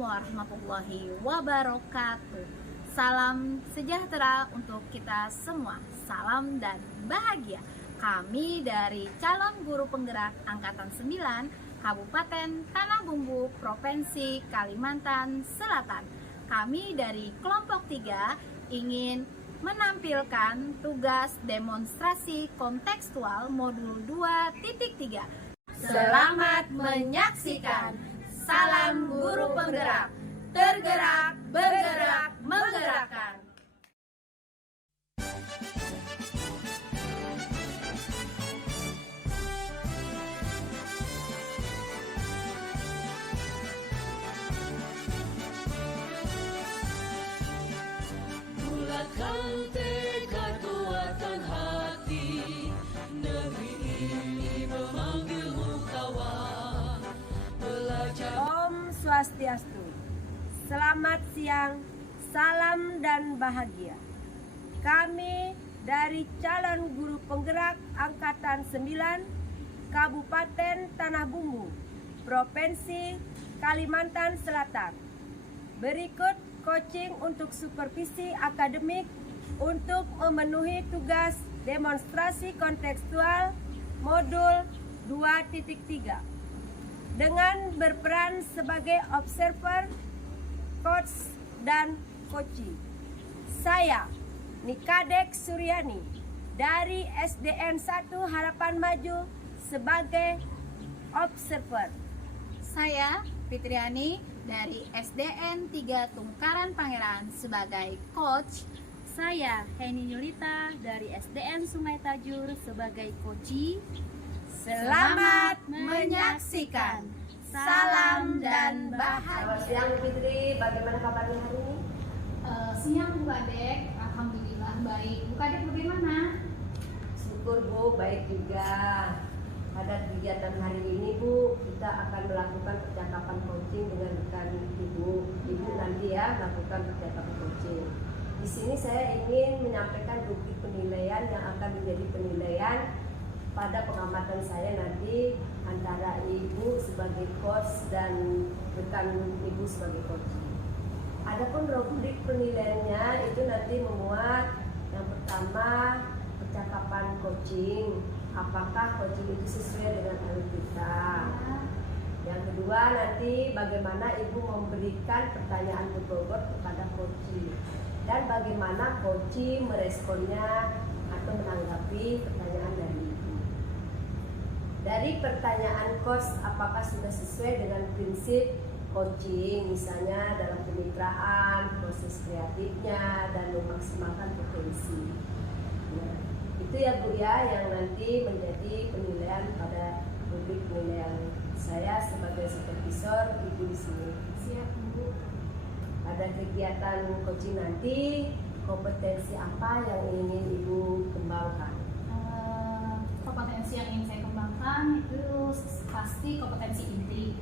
warahmatullahi wabarakatuh. Salam sejahtera untuk kita semua. Salam dan bahagia. Kami dari calon guru penggerak Angkatan 9 Kabupaten Tanah Bumbu, Provinsi Kalimantan Selatan. Kami dari kelompok 3 ingin menampilkan tugas demonstrasi kontekstual modul 2.3. Selamat menyaksikan. Salam guru penggerak. Tergerak, bergerak, menggerakkan. Bulatkan tekad, kuatkan hati, negeri ini memanggilmu kawan. Belajar. Om Swastiastu. Selamat siang, salam dan bahagia. Kami dari calon guru penggerak Angkatan 9 Kabupaten Tanah Bumbu, Provinsi Kalimantan Selatan. Berikut coaching untuk supervisi akademik untuk memenuhi tugas demonstrasi kontekstual modul 2.3 dengan berperan sebagai observer, coach, dan coaching. Saya Nikadek Suryani dari SDN 1 Harapan Maju sebagai observer. Saya Fitriani dari SDN 3 Tungkaran Pangeran sebagai coach. Saya Heni Yulita dari SDN Sungai Tajur sebagai coachee. Selamat menyaksikan. Salam dan bahagia. Selamat siang Fitri, bagaimana kabarnya hari ini? Siang Bu Kadek, alhamdulillah baik. Bu Kadek bagaimana? Syukur Bu, baik juga. Pada kegiatan hari ini Bu, kita akan melakukan percakapan coaching dengan rekan Ibu. Ibu nanti ya melakukan percakapan coaching. Di sini saya ingin menyampaikan rubrik penilaian yang akan menjadi penilaian pada pengamatan saya nanti antara Ibu sebagai coach dan rekan Ibu sebagai coach. Adapun rubrik penilaiannya itu nanti memuat yang pertama percakapan coaching, apakah coaching itu sesuai dengan alur kita. Yang kedua nanti bagaimana Ibu memberikan pertanyaan berbobot kepada coaching dan bagaimana coaching meresponnya atau menanggapi pertanyaan dari Ibu. Dari pertanyaan coach apakah sudah sesuai dengan prinsip coaching, misalnya dalam kemitraan, proses kreatifnya, dan memaksimalkan potensi. Nah, itu ya Bu ya yang nanti menjadi penilaian pada rubrik penilaian saya sebagai supervisor Ibu di sini. Siap Bu. Pada kegiatan coaching nanti kompetensi apa yang ingin Ibu kembangkan? Kompetensi yang ingin saya kembangkan itu pasti kompetensi inti,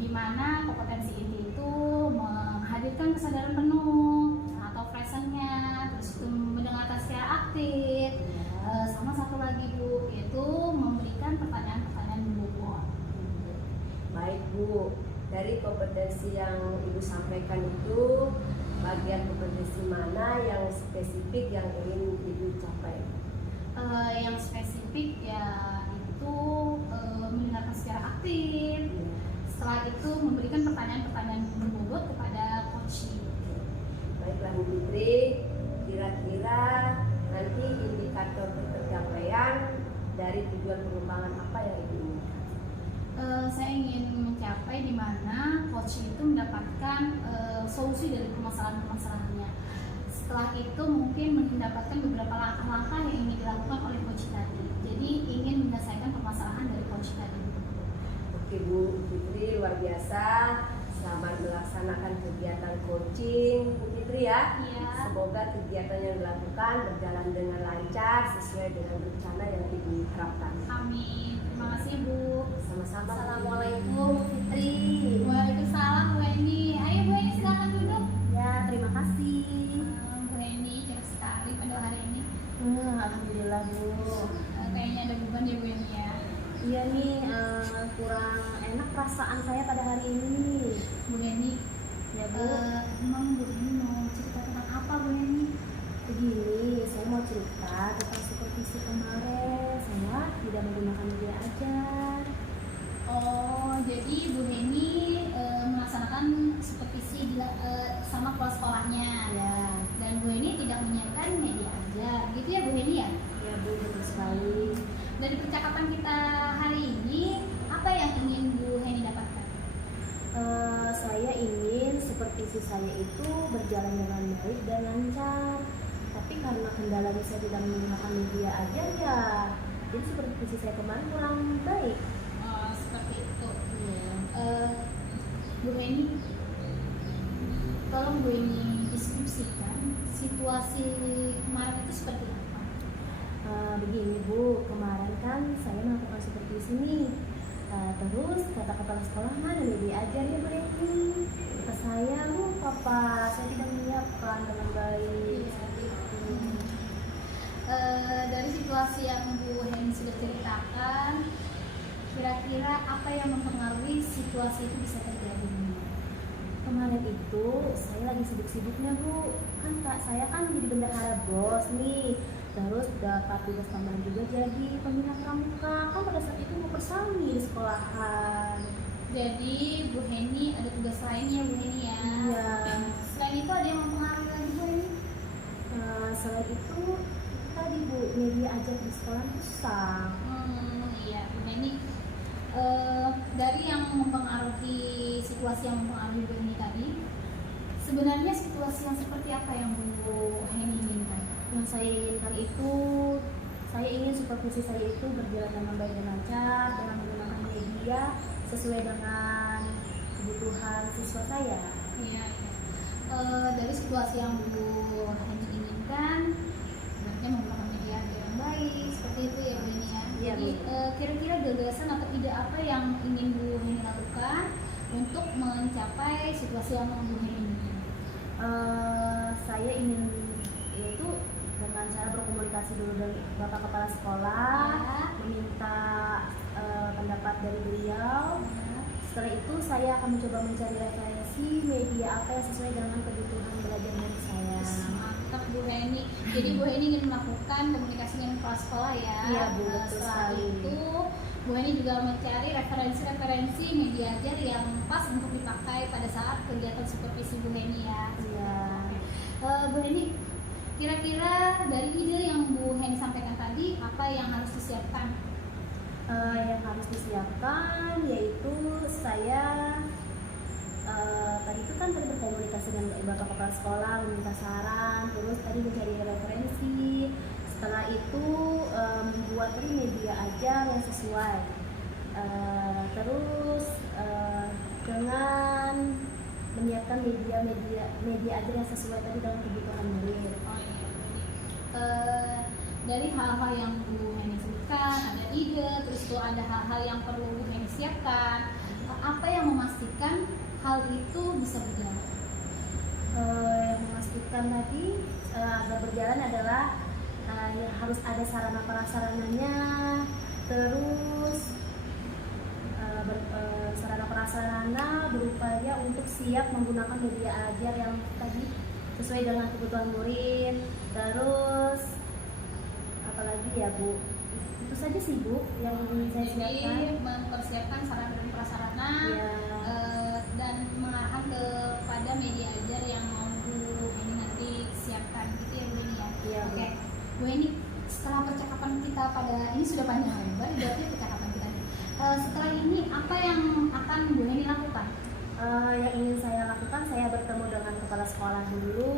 di mana kompetensi inti itu menghadirkan kesadaran penuh atau presentnya, terus itu mendengarkan secara aktif, sama satu lagi Bu, yaitu memberikan pertanyaan-pertanyaan berbobot. Baik Bu, dari kompetensi yang Ibu sampaikan itu bagian kompetensi mana yang spesifik yang ingin Ibu capai? Yang spesifik ya itu mendengarkan secara aktif. Setelah itu memberikan pertanyaan-pertanyaan berbobot kepada coach. Baiklah Bu Fitri, kira-kira nanti indikator pencapaian dari tujuan pengembangan apa yang Ibu inginkan? Saya ingin mencapai di mana coach itu mendapatkan solusi dari permasalahan-permasalahannya. Setelah itu mungkin mendapatkan beberapa langkah-langkah yang ingin dilakukan oleh coach tadi. Jadi ingin menyelesaikan permasalahan dari coach tadi. Oke Bu Fitri, luar biasa. Selamat melaksanakan kegiatan coaching Bu Fitri ya. Iya. Semoga kegiatan yang dilakukan berjalan dengan lancar sesuai dengan rencana yang Ibu harapkan. Amin. Terima kasih Bu. Sama-sama. Assalamualaikum Fitri. Waalaikumsalam Bu Eni. Ayo Bu Eni silakan duduk. Ya, terima kasih. Bu Eni cerita sekali pada hari ini. Alhamdulillah Bu. Kayaknya ada beban ya Bu Eni ya. Iya nih, kurang enak perasaan saya pada hari ini. Bu Eni, Ya Bu. Emang Bu Heni mau cerita tentang apa Bu Heni? Begini, saya mau cerita tentang supervisi kemarin. Saya tidak menggunakan media ajar. Oh, jadi Bu Heni melaksanakan supervisi sama kepala sekolahnya. Ya, Dan Bu Heni tidak menyiapkan media ajar, gitu ya Bu Heni ya? ya Bu, betul sekali. Dari percakapan kita hari ini, apa yang ingin Bu Heni dapatkan? Saya ingin supervisi saya itu berjalan dengan baik dan lancar. Tapi karena kendalanya saya tidak menggunakan media ajar ya, jadi supervisi saya kemarin kurang baik. Oh, seperti itu. Ya. Bu Heni, tolong Bu Heni deskripsikan situasi kemarin itu seperti apa? Begini Bu, kemarin kan saya melakukan supervisi nih. Terus kata kepala sekolah mana media ajar ya Bu Reni? Kata saya lupa Pak, saya tidak menyiapkan dengan baik. Dari situasi yang Bu Heni sudah ceritakan, kira-kira apa yang mempengaruhi situasi itu bisa terjadi? Kemarin itu saya lagi sibuk-sibuknya Bu, kan Kak saya kan jadi bendahara BOS nih. Terus dapat tugas tambahan juga jadi pembina pramuka, kan pada saat itu mau persami di sekolahan. Jadi Bu Heni ada tugas lainnya Bu Heni ya? Iya. Selain itu ada yang mempengaruhi lagi Bu Heni? Selain itu tadi Bu, media ajar di sekolah rusak. Iya Bu Heni. Dari yang mempengaruhi situasi yang mempengaruhi Bu Heni tadi, sebenarnya situasi yang seperti apa yang Bu Heni inginkan? Yang saya inginkan itu, saya ingin supervisi saya itu berjalan dengan baik dan lancar dengan menggunakan media sesuai dengan kebutuhan siswa saya. Iya. Dari situasi yang Bu Heni inginkan, sebenarnya menggunakan media yang baik, seperti itu ya Bu Heni ya. Iya, Jadi Bu. kira-kira gagasan atau ide apa yang ingin Bu Heni lakukan untuk mencapai situasi yang Bu Heni inginkan? Saya ingin yaitu dengan cara berkomunikasi dulu dengan Bapak Kepala Sekolah, Ya. meminta pendapat dari beliau. Setelah itu saya akan mencoba mencari referensi media apa yang sesuai dengan kebutuhan belajar dari saya. Mantap Bu Heni. Jadi Bu Heni ingin melakukan komunikasi dengan kepala sekolah ya. Iya, Bu, betul Setelah sekali. itu Bu Heni juga mencari referensi-referensi media ajar yang pas untuk dipakai pada saat kegiatan supervisi Bu Heni ya. Iya. Bu Heni, kira-kira dari ide yang Bu Heni sampaikan tadi, apa yang harus disiapkan? Yang harus disiapkan yaitu saya tadi itu kan tadi berkomunikasi dengan Bapak Kepala Sekolah, meminta saran, terus tadi mencari referensi. Setelah itu membuat tadi media ajar yang sesuai. Terus dengan menyiapkan media ajar yang sesuai tadi dengan kebutuhan murid. Oh, iya, Bu Heni. Dari hal-hal yang Bu Heni sebutkan, ada ide, terus itu ada hal-hal yang perlu Bu Heni siapkan. Apa yang memastikan hal itu bisa berjalan? Yang memastikan tadi agar berjalan adalah ya harus ada sarana prasarananya, terus sarana prasarana berupaya untuk siap menggunakan media ajar yang tadi sesuai dengan kebutuhan murid. Terus apalagi ya Bu, itu saja sih Bu yang ingin saya siapkan. Jadi mempersiapkan sarana dan prasarana Ya. dan mengarahkan kepada media ajar yang mau Bu Heni nanti siapkan gitu ya Bu Heni ya. Iya, Bu. Oke, Bu Heni, setelah percakapan kita pada ini sudah panjang lebar, berarti percakapan kita nih. Setelah ini apa yang akan Bu Heni lakukan? Yang ingin saya lakukan, saya bertemu dengan kepala sekolah dulu.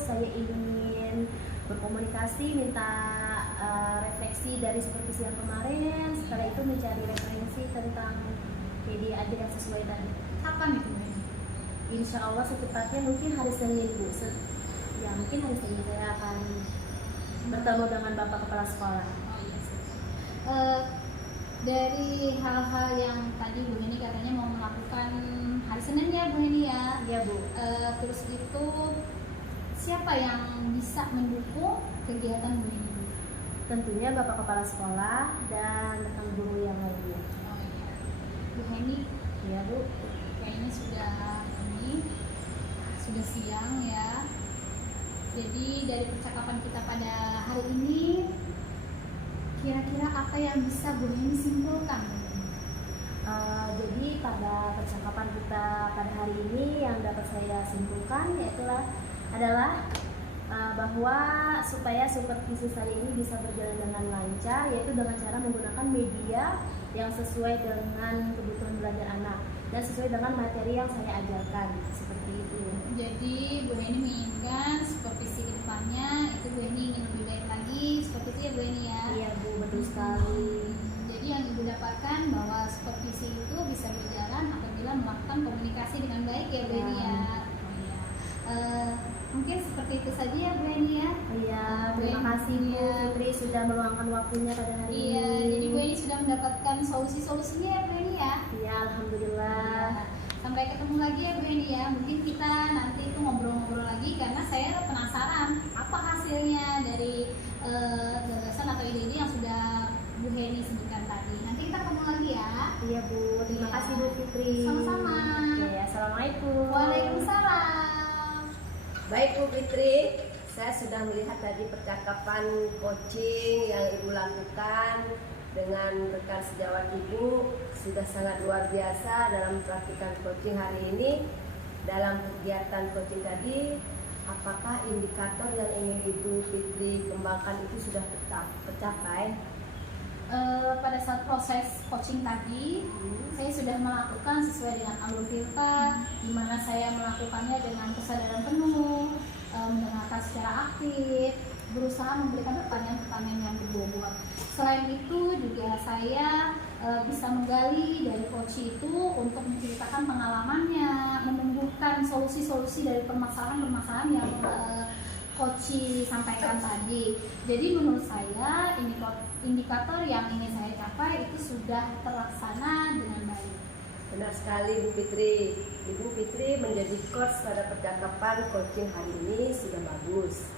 Saya ingin berkomunikasi, minta refleksi dari supervisi yang kemarin. Setelah itu mencari referensi tentang media ajar yang sesuai tadi. Kapan itu Bu Heni? Insya Allah secepatnya mungkin hari Senin Bu. Ya mungkin hari Senin saya akan bertemu dengan Bapak Kepala Sekolah. Oh iya. Dari hal-hal yang tadi Bu Heni katanya mau melakukan hari Senin ya Bu Heni ya. Iya Bu. Terus itu siapa yang bisa mendukung kegiatan Bu Heni? Tentunya Bapak Kepala Sekolah dan rekan guru yang lainnya. Oh iya. Bu Heni, Iya Bu. kayaknya sudah ini apa yang bisa Bu Heni simpulkan? Jadi pada percakapan kita pada hari ini yang dapat saya simpulkan adalah bahwa supaya supervisi saya ini bisa berjalan dengan lancar, yaitu dengan cara menggunakan media yang sesuai dengan kebutuhan belajar anak dan sesuai dengan materi yang saya ajarkan, seperti itu. Jadi Bu Heni menginginkan supervisi ke depannya itu Bu Heni ingin lebih baik lagi, seperti itu ya Bu Heni ya? Iya Bu, betul sekali. Jadi yang Ibu dapatkan bahwa supervisi itu bisa berjalan apabila melakukan komunikasi dengan baik ya Bu Heni ya? Oh, iya. Mungkin seperti itu saja ya Bu Heni ya? Iya, terima kasih Bu Fitri sudah meluangkan waktunya pada hari ini. Iya, jadi Bu Heni sudah mendapatkan solusi-solusinya ya Bu Heni ya? Iya, alhamdulillah. Sampai ketemu lagi ya Bu Heni ya. Mungkin kita nanti itu ngobrol-ngobrol lagi karena saya penasaran apa hasilnya dari gagasan atau ide-ide yang sudah Bu Heni sebutkan tadi. Nanti kita ketemu lagi ya. Iya Bu, terima Iya. kasih Bu Fitri. Sama-sama. Iya, assalamualaikum. Waalaikumsalam. Baik Bu Fitri, saya sudah melihat tadi percakapan coaching yang Ibu lakukan dengan rekan sejawat Ibu sudah sangat luar biasa dalam praktikan coaching hari ini. Dalam kegiatan coaching tadi, apakah indikator yang ingin Ibu Fitri kembangkan itu sudah tercapai? Pada saat proses coaching tadi, saya sudah melakukan sesuai dengan alur Tirta, di mana saya melakukannya dengan kesadaran penuh, mendengarkan secara aktif, berusaha memberikan pertanyaan-pertanyaan yang berbobot. Selain itu juga saya bisa menggali dari coach itu untuk menceritakan pengalamannya, menumbuhkan solusi-solusi dari permasalahan-permasalahan yang coach sampaikan tadi. Jadi menurut saya indikator yang ingin saya capai itu sudah terlaksana dengan baik. Benar sekali Bu Fitri. Ibu Fitri menjadi coach pada percakapan coaching hari ini sudah bagus.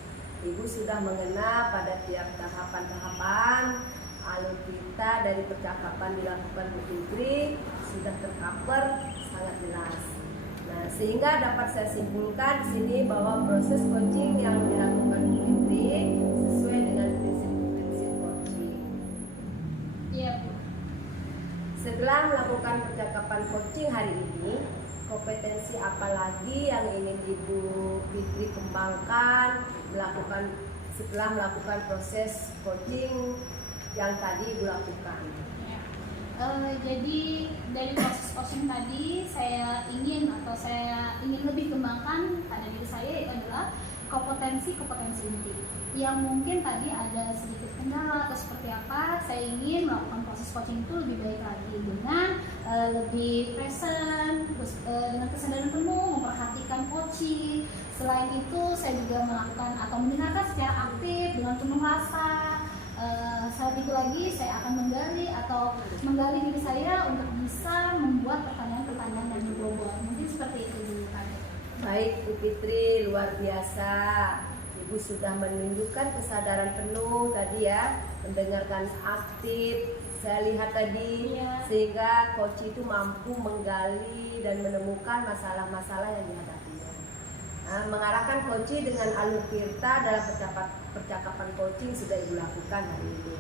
Ibu sudah mengena pada tiap tahapan-tahapan alur kita dari percakapan dilakukan Bu Fitri sudah tercover sangat jelas. Nah, sehingga dapat saya simpulkan di sini bahwa proses coaching yang dilakukan Bu Fitri sesuai dengan prinsip-prinsip coaching. Iya Bu. Setelah melakukan percakapan coaching hari ini, kompetensi apa lagi yang ingin Ibu Fitri kembangkan setelah melakukan proses coaching yang tadi Ibu lakukan? Jadi dari proses coaching tadi saya ingin lebih kembangkan pada diri saya itu adalah kompetensi inti yang mungkin tadi ada sedikit kendala atau seperti apa. Saya ingin melakukan proses coaching itu lebih baik lagi dengan lebih present, terus dengan kesadaran penuh memperhatikan coaching. Selain itu saya juga melakukan atau mendengarkan secara aktif dengan penuh rasa. Saat itu lagi saya akan menggali diri saya untuk bisa membuat pertanyaan-pertanyaan yang berbobot. Mungkin seperti itu dulu kan. Baik Bu Fitri, luar biasa. Ibu sudah menunjukkan kesadaran penuh tadi ya, mendengarkan aktif. Saya lihat tadi, Iya. sehingga coach itu mampu menggali dan menemukan masalah-masalah yang dihadapinya. Nah, mengarahkan coaching dengan alur Tirta dalam percakapan coaching sudah Ibu lakukan hari ini.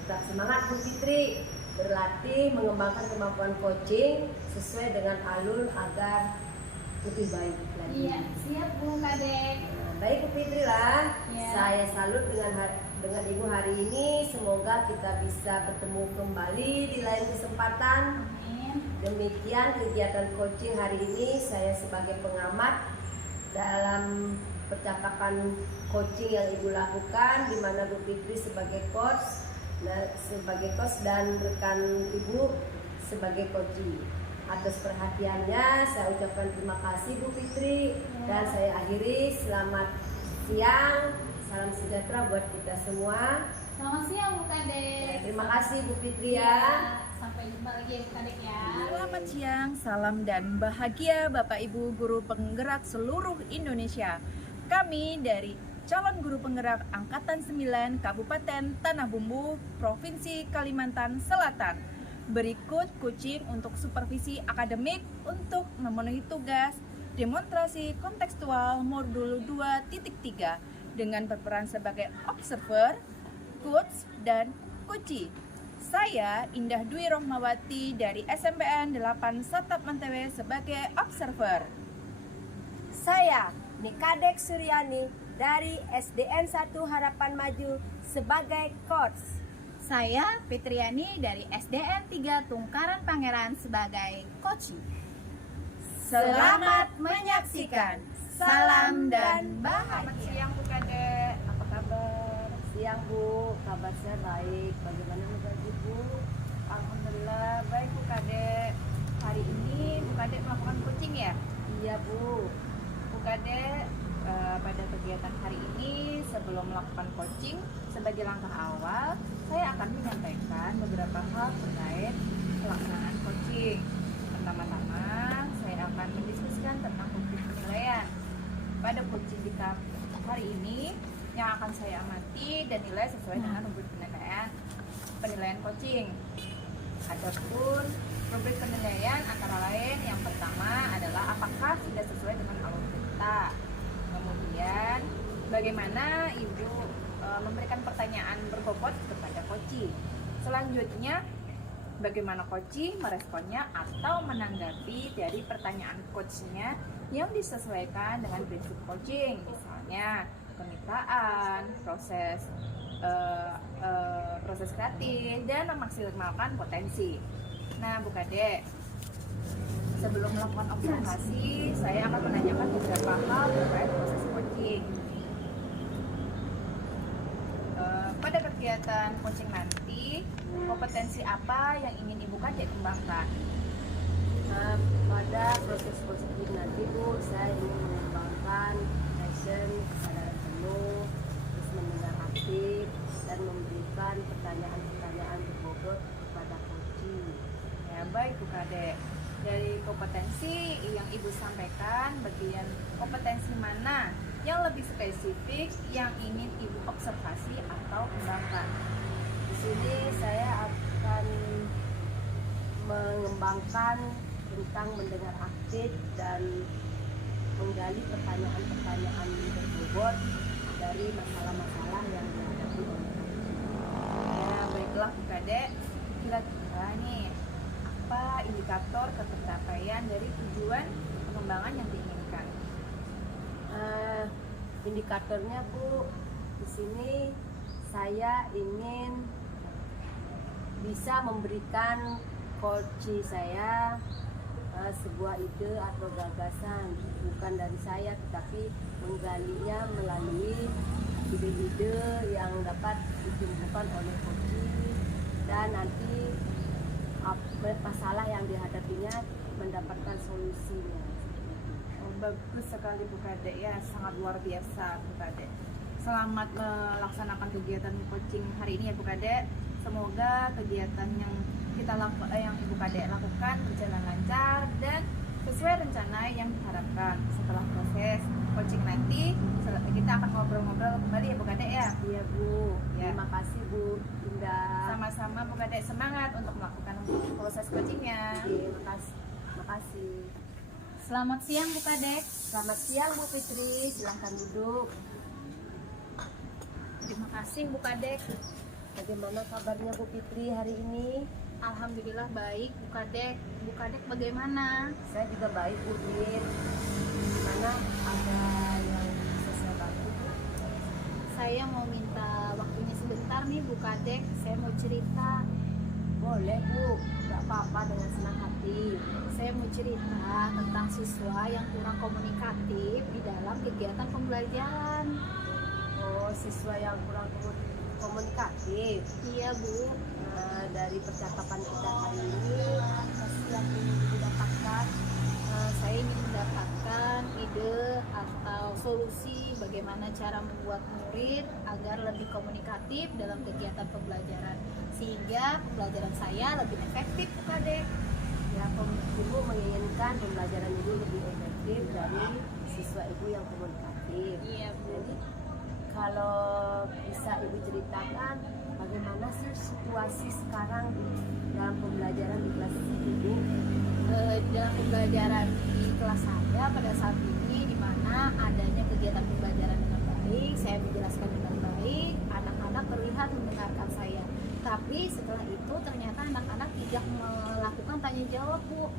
Tetap semangat Bu Fitri, berlatih mengembangkan kemampuan coaching sesuai dengan alur agar lebih baik lagi. Iya, siap Bu Kadek. Nah, baik Bu Fitri lah, Ya. saya salut dengan Ibu hari ini. Semoga kita bisa bertemu kembali di lain kesempatan. Amin. Demikian kegiatan coaching hari ini. Saya sebagai pengamat dalam percakapan coaching yang Ibu lakukan, di mana Bu Fitri sebagai coach dan rekan Ibu sebagai coaching. Atas perhatiannya saya ucapkan terima kasih Bu Fitri, dan saya akhiri. Selamat siang, salam sejahtera buat kita semua. Selamat siang Bu Kadek. Terima kasih Bu Fitri ya. Sampai jumpa lagi ya Bu Kadek ya. Selamat siang, salam dan bahagia Bapak Ibu Guru Penggerak seluruh Indonesia. Kami dari calon guru penggerak Angkatan 9 Kabupaten Tanah Bumbu, Provinsi Kalimantan Selatan. Berikut coaching untuk supervisi akademik untuk memenuhi tugas demonstrasi kontekstual modul 2.3 dengan berperan sebagai observer, coach, dan coachee. Saya Indah Dwi Rohmawati dari SMPN 8 Satap Mantewe sebagai observer. Saya Nikadek Suryani dari SDN 1 Harapan Maju sebagai coach. Saya Fitriani dari SDN 3 Tungkaran Pangeran sebagai coach. Selamat menyaksikan. Salam dan bahagia. Selamat siang Bu Kadek, apa kabar? Siang Bu, kabar saya baik. Bagaimana menurut Ibu? Alhamdulillah baik Bu Kadek. Hari ini Bu Kadek melakukan coaching ya? Iya Bu. Bu Kadek, pada kegiatan hari ini sebelum melakukan coaching, sebagai langkah awal saya akan menyampaikan beberapa hal terkait pelaksanaan coaching. Pertama-tama saya akan mendiskusikan tentang rubrik penilaian. Pada coaching di hari ini yang akan saya amati dan nilai sesuai dengan rubrik penilaian coaching. Adapun rubrik penilaian antara lain yang pertama adalah apakah sudah sesuai dengan alur cerita. Kemudian bagaimana Ibu memberikan pertanyaan berbobot kepada coaching. Selanjutnya bagaimana coaching meresponnya atau menanggapi dari pertanyaan coachnya yang disesuaikan dengan prinsip coaching, misalnya kemitraan, proses kreatif, dan memaksimalkan potensi. Nah, Bu Kadek, sebelum melakukan observasi, saya akan menanyakan beberapa hal terkait proses coaching. Pada kegiatan coaching nanti, kompetensi apa yang ingin Ibu Kadek kembangkan? Pada proses coaching nanti Bu, saya ingin mengembangkan passion, kesadaran penuh, terus mendengar aktif, dan memberikan pertanyaan-pertanyaan berbobot kepada coaching. Ya, baik Bu Kadek. Dari kompetensi yang Ibu sampaikan, bagian kompetensi mana yang lebih spesifik yang ingin Ibu observasi atau kembangkan? Di sini saya akan mengembangkan tentang mendengar aktif dan menggali pertanyaan-pertanyaan berbobot dari masalah-masalah yang dihadapi oleh coaching. Ya, baiklah Bu Kadek. Kira-kira nih, apa indikator ketercapaian dari tujuan pengembangan yang diinginkan? Indikatornya Bu, di sini saya ingin bisa memberikan coach saya sebuah ide atau gagasan, bukan dari saya tetapi menggalinya melalui ide-ide yang dapat ditumbuhkan oleh coach, dan nanti masalah yang dihadapinya mendapatkan solusinya. Oh, bagus sekali Bu Kadek ya, sangat luar biasa Bu Kadek. Selamat melaksanakan kegiatan coaching hari ini ya Bu Kadek. Semoga kegiatan yang Ibu Kadek lakukan berjalan lancar dan sesuai rencana yang diharapkan. Setelah proses coaching nanti kita akan ngobrol-ngobrol kembali ya Bu Kadek ya. Iya Bu, Ya. terima kasih Bu Indah. Sama-sama Bu Kadek, semangat untuk melakukan proses coachingnya. Terima kasih. Terima kasih. Selamat siang Bu Kadek. Selamat siang Bu Fitri, silahkan duduk. Terima kasih Bu Kadek. Bagaimana kabarnya Bu Fitri hari ini? Alhamdulillah baik Bu Kadek. Bu Kadek bagaimana? Saya juga baik Bu Fitri. Gimana, ada yang bisa saya bantu Bu? Saya mau minta waktunya sebentar nih Bu Kadek. Saya mau cerita. Boleh Bu, gak apa-apa, dengan senang hati. Saya mau cerita tentang siswa yang kurang komunikatif di dalam kegiatan pembelajaran. Oh, siswa yang kurang komunikatif. Iya Bu. Dari percakapan kita hari ini, apa sih yang ingin didapatkan? Saya ingin mendapatkan ide atau solusi bagaimana cara membuat murid agar lebih komunikatif dalam kegiatan pembelajaran sehingga pembelajaran saya lebih efektif Bu Kadek. Ya, Ibu menginginkan pembelajaran Ibu lebih efektif dari siswa Ibu yang komunikatif. Iya Bu. Jadi kalau bisa Ibu ceritakan bagaimana sih situasi sekarang dalam pembelajaran di kelas Ibu? Dalam pembelajaran di kelas saya pada saat ini, di mana adanya kegiatan pembelajaran dengan baik, saya menjelaskan dengan baik, anak-anak terlihat mendengarkan saya. Tapi setelah itu ternyata anak-anak tidak melakukan tanya jawab, Bu.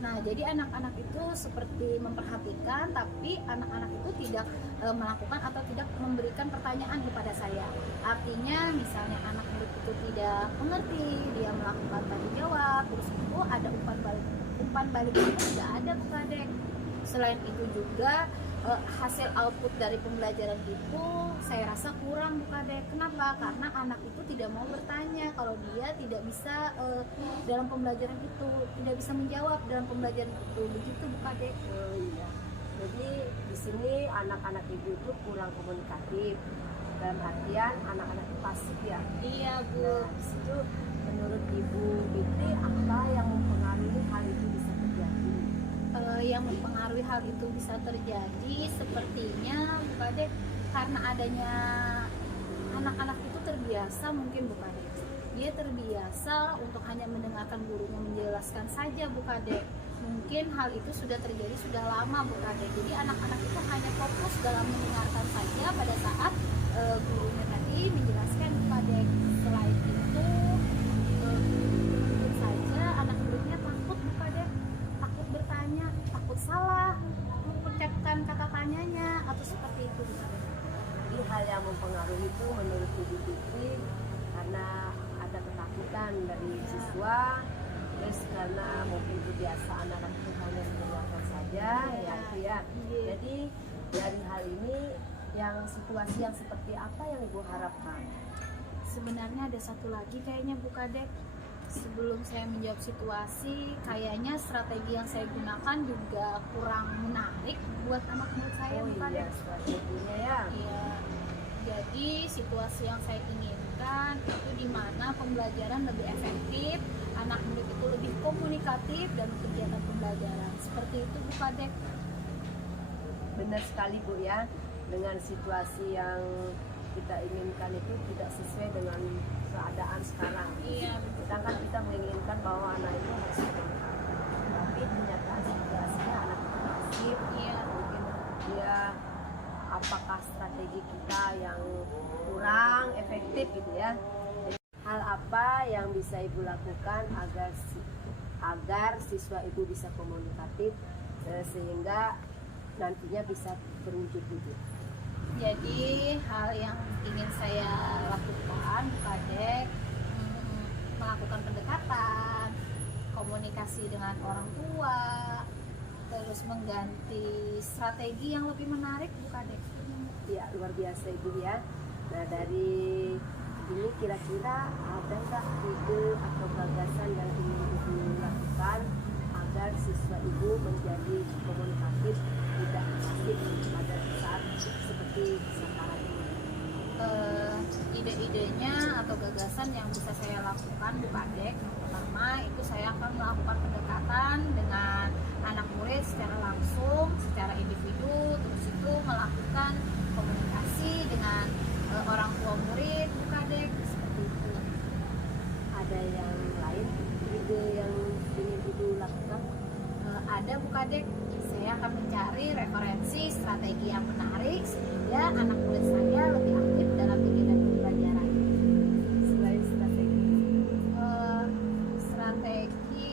Nah, jadi anak-anak itu seperti memperhatikan, tapi anak-anak itu tidak melakukan atau tidak memberikan pertanyaan kepada saya. Artinya misalnya anak murid itu tidak mengerti, dia melakukan tanya jawab, terus itu ada umpan balik itu tidak ada, Bu Kadek. Selain itu juga hasil output dari pembelajaran itu saya rasa kurang, Bu Kadek. Kenapa? Karena anak itu tidak mau bertanya kalau dia tidak bisa dalam pembelajaran itu, tidak bisa menjawab dalam pembelajaran itu. Begitu, Bu Kadek. Oh iya. Jadi di sini anak-anak ibu itu kurang komunikatif. Dalam artian anak-anak itu pasif ya. Iya, Bu. Nah, di situ menurut Ibu Fitri apa yang mempengaruhi hal itu bisa terjadi? Yang mempengaruhi hal itu bisa terjadi sepertinya, Bu Kadek, karena adanya anak-anak itu terbiasa, mungkin Bu Kadek, dia terbiasa untuk hanya mendengarkan gurunya menjelaskan saja, Bu Kadek. Mungkin hal itu sudah terjadi sudah lama, Bu Kadek. Jadi anak-anak itu hanya fokus dalam mendengarkan saja pada saat gurunya tadi menjelaskan, Bu Kadek. Selain itu mungkin saja anak muridnya takut, Bu Kadek, takut bertanya, takut salah mengucapkan kata tanyanya atau seperti itu, Bu Kadek. Jadi hal yang mempengaruhi itu menurut Ibu Fitri karena ada ketakutan dari siswa, terus karena mungkin kebiasaan anak itu hanya mendengarkan saja, ya itu ya. Jadi dari hal ini yang situasi yang seperti apa yang Ibu harapkan? Sebenarnya ada satu lagi kayaknya, Bu Kadek. Sebelum saya menjawab situasi, kayaknya strategi yang saya gunakan juga kurang menarik buat anak murid saya, Bu iya, Kadek. strateginya ya. Iya. Jadi situasi yang saya inginkan itu di mana pembelajaran lebih efektif, anak murid itu lebih komunikatif dan kegiatan pembelajaran. Seperti itu, Bu Kadek. Benar sekali Bu ya, dengan situasi yang kita inginkan itu tidak sesuai dengan keadaan sekarang. Iya, Sedangkan kita menginginkan bahwa anak itu harus komunikatif, tapi kenyataan situasinya anak itu pasif. Iya. Mungkin dia apakah strategi kita yang kurang efektif gitu ya. Jadi, hal apa yang bisa Ibu lakukan agar siswa Ibu bisa komunikatif sehingga nantinya bisa berwujud wujud. Jadi hal yang ingin saya lakukan, Bu Kadek, melakukan pendekatan, komunikasi dengan orang tua, terus mengganti strategi yang lebih menarik, Bu Kadek. Ya luar biasa Ibu ya. Nah dari ini kira-kira ada nggak ide atau gagasan yang ingin Ibu lakukan agar siswa Ibu menjadi komunikatif, tidak pasif pada saat seperti sekarang ini? Ide-idenya atau gagasan yang bisa saya lakukan, Bu Kadek, yang pertama itu saya akan melakukan pendekatan dengan anak murid secara langsung, secara individu, terus itu melakukan komunikasi dengan orang tua murid, Bu Kadek, seperti itu. Ada yang lain ide yang ingin Ibu lakukan? Ada, Bu Kadek, saya akan mencari referensi strategi yang menarik sehingga anak murid saya lebih aktif dalam kegiatan pembelajaran. Selain strategi, Strategi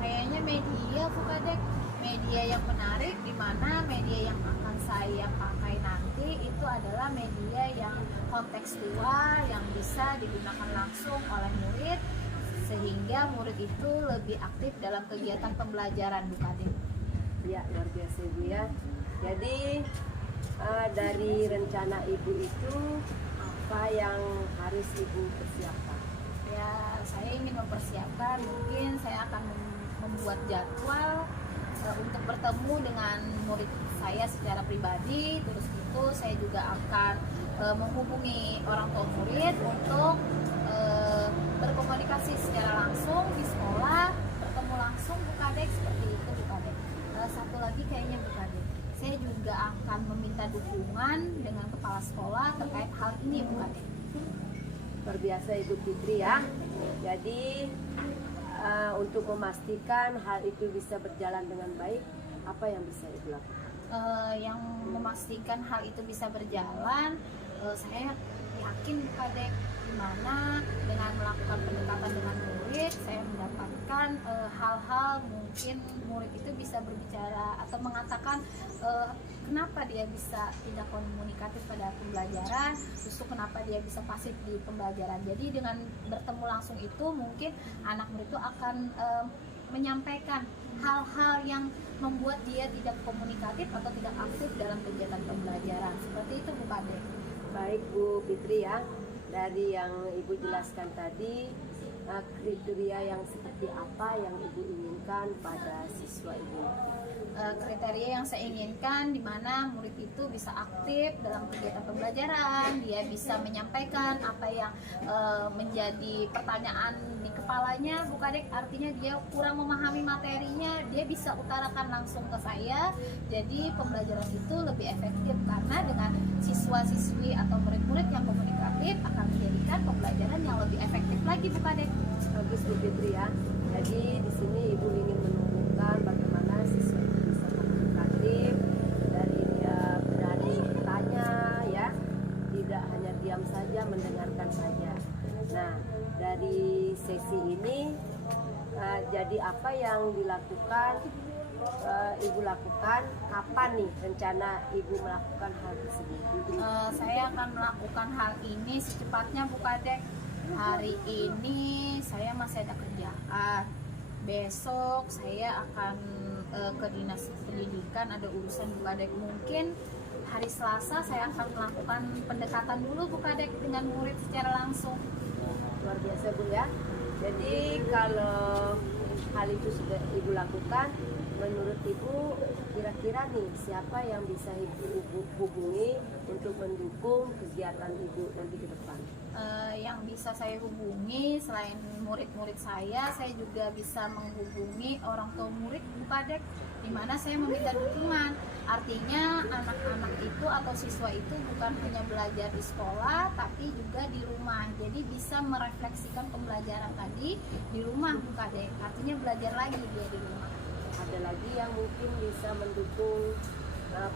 kayaknya media, Bu Kadek, media yang menarik, di mana media yang akan saya pakai nanti itu adalah media yang kontekstual, yang bisa digunakan langsung oleh murid sehingga murid itu lebih aktif dalam kegiatan pembelajaran, Bu Kadek. ya luar biasa Ibu ya. Jadi dari rencana Ibu itu apa yang harus Ibu persiapkan? Ya, saya ingin mempersiapkan, mungkin saya akan membuat jadwal untuk bertemu dengan murid saya secara pribadi. Terus itu saya juga akan menghubungi orang tua murid untuk berkomunikasi secara langsung di sekolah, bertemu langsung, Bu Kadek, seperti itu, Bu Kadek. Satu lagi kayaknya, Bu Kadek, saya juga akan meminta dukungan dengan kepala sekolah terkait hal ini, Bu Kadek. Luar biasa Ibu Fitri ya. Jadi untuk memastikan hal itu bisa berjalan dengan baik, apa yang bisa Ibu lakukan? Yang memastikan hal itu bisa berjalan, saya yakin, Bu Kadek, di mana dengan melakukan pendekatan dengan murid, saya mendapatkan hal-hal mungkin murid itu bisa berbicara atau mengatakan kenapa dia bisa tidak komunikatif pada pembelajaran, justru kenapa dia bisa pasif di pembelajaran. Jadi dengan bertemu langsung itu mungkin anak murid itu akan menyampaikan hal-hal yang membuat dia tidak komunikatif atau tidak aktif dalam kegiatan pembelajaran. Seperti itu Bu Kade. Baik Bu Fitri ya, dari yang Ibu jelaskan tadi, kriteria yang seperti apa yang Ibu inginkan pada siswa Ibu? Kriteria yang saya inginkan di mana murid itu bisa aktif dalam kegiatan pembelajaran, dia bisa menyampaikan apa yang menjadi pertanyaan di kepalanya, Bu Kadek, artinya dia kurang memahami materinya, dia bisa utarakan langsung ke saya. Jadi pembelajaran itu lebih efektif karena dengan siswa-siswi atau murid-murid yang komunikatif akan menjadikan pembelajaran yang lebih efektif lagi, Bu Kadek. Bagus Bu Fitri ya. Jadi di sini Ibu ingin menunjukkan bagaimana siswa itu bisa komunikatif dari dia berani bertanya ya, tidak hanya diam saja mendengarkan saja. Nah, dari sesi ini jadi apa yang dilakukan Ibu lakukan, kapan nih rencana Ibu melakukan hal tersebut? Saya akan melakukan hal ini secepatnya Bu Kadek. Hari ini saya masih ada kerjaan, besok saya akan ke dinas pendidikan, ada urusan Bu Kadek. Mungkin hari Selasa saya akan melakukan pendekatan dulu Bu Kadek dengan murid secara langsung. Luar biasa Bu ya. Jadi kalau hal itu sudah Ibu lakukan, menurut Ibu kira-kira nih siapa yang bisa Ibu hubungi untuk mendukung kegiatan Ibu nanti ke depan? Yang bisa saya hubungi selain murid-murid saya juga bisa menghubungi orang tua murid Bu Kadek, di mana saya meminta dukungan. Artinya anak-anak itu atau siswa itu bukan hanya belajar di sekolah tapi juga di rumah. Jadi bisa merefleksikan pembelajaran tadi di rumah Bu Kadek. Artinya belajar lagi dia di rumah. Ada lagi yang mungkin bisa mendukung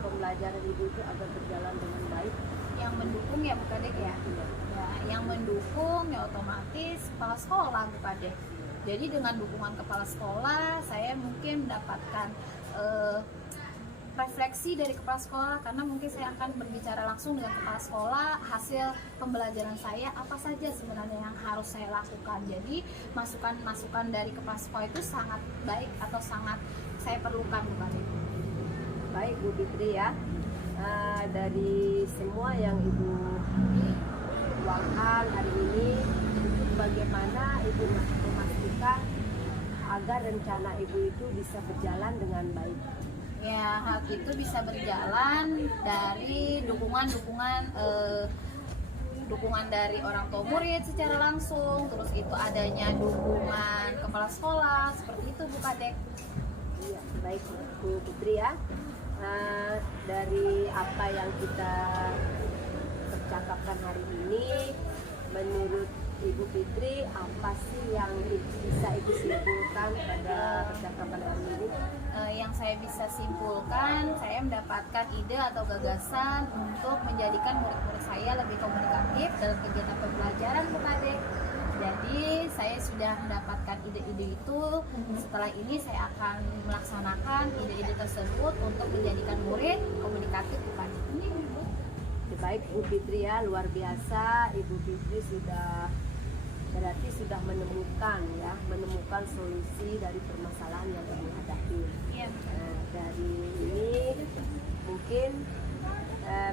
pembelajaran Ibu itu agar berjalan dengan baik? Yang mendukung ya Bu Kadek ya. Ya, yang mendukung ya otomatis kepala sekolah Bu Kadek. Jadi dengan dukungan kepala sekolah saya mungkin mendapatkan refleksi dari kepala sekolah, karena mungkin saya akan berbicara langsung dengan kepala sekolah hasil pembelajaran saya apa saja sebenarnya yang harus saya lakukan. Jadi masukan-masukan dari kepala sekolah itu sangat baik atau sangat saya perlukan Bu Kadek. Baik Bu Fitri ya. Dari semua yang Ibu tuangkan hari ini, bagaimana Ibu memastikan agar rencana Ibu itu bisa berjalan dengan baik? Ya, hal itu bisa berjalan dari dukungan dari orang tua murid secara langsung, terus itu adanya dukungan kepala sekolah, seperti itu Bu Kadek. Iya, baik Bu Putri ya. Dari apa yang kita percakapkan hari ini, menurut Ibu Fitri, apa sih yang bisa Ibu simpulkan pada percakapan hari ini? Yang saya bisa simpulkan, saya mendapatkan ide atau gagasan untuk menjadikan murid-murid saya lebih komunikatif dalam kegiatan pembelajaran Bu Kadek. Jadi saya sudah mendapatkan ide-ide itu. Setelah ini saya akan melaksanakan ide-ide tersebut untuk menjadikan murid komunikatif Bu Kadek. Baik Bu Fitri ya, luar biasa. Ibu Fitri berarti sudah menemukan solusi dari permasalahan yang Ibu hadapi. Iya. Dari ini mungkin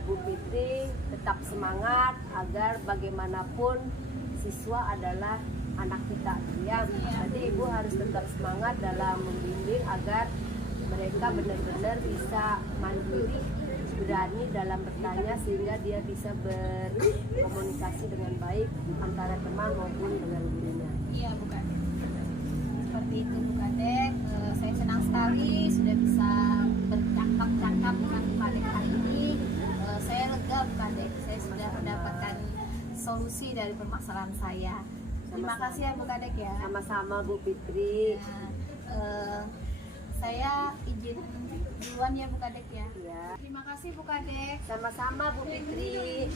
Bu Fitri tetap semangat agar bagaimanapun siswa adalah anak kita ya. Jadi Ibu harus tetap semangat dalam membimbing agar mereka benar-benar bisa mandiri, berani dalam bertanya sehingga dia bisa berkomunikasi dengan baik antara teman maupun dengan gurunya. Iya Bu Kadek. Seperti itu Bu Kadek. Saya senang sekali sudah bisa bercakap-cakap dengan Bu Kadek hari ini. Saya lega Bu Kadek. Saya sudah mendapatkan solusi dari permasalahan saya. Terima kasih ya Bu Kadek ya. Sama-sama Bu Fitri. Saya izin duluan ya Bu Kadek ya. Ya. Terima kasih Bu Kadek. Sama-sama Bu Fitri.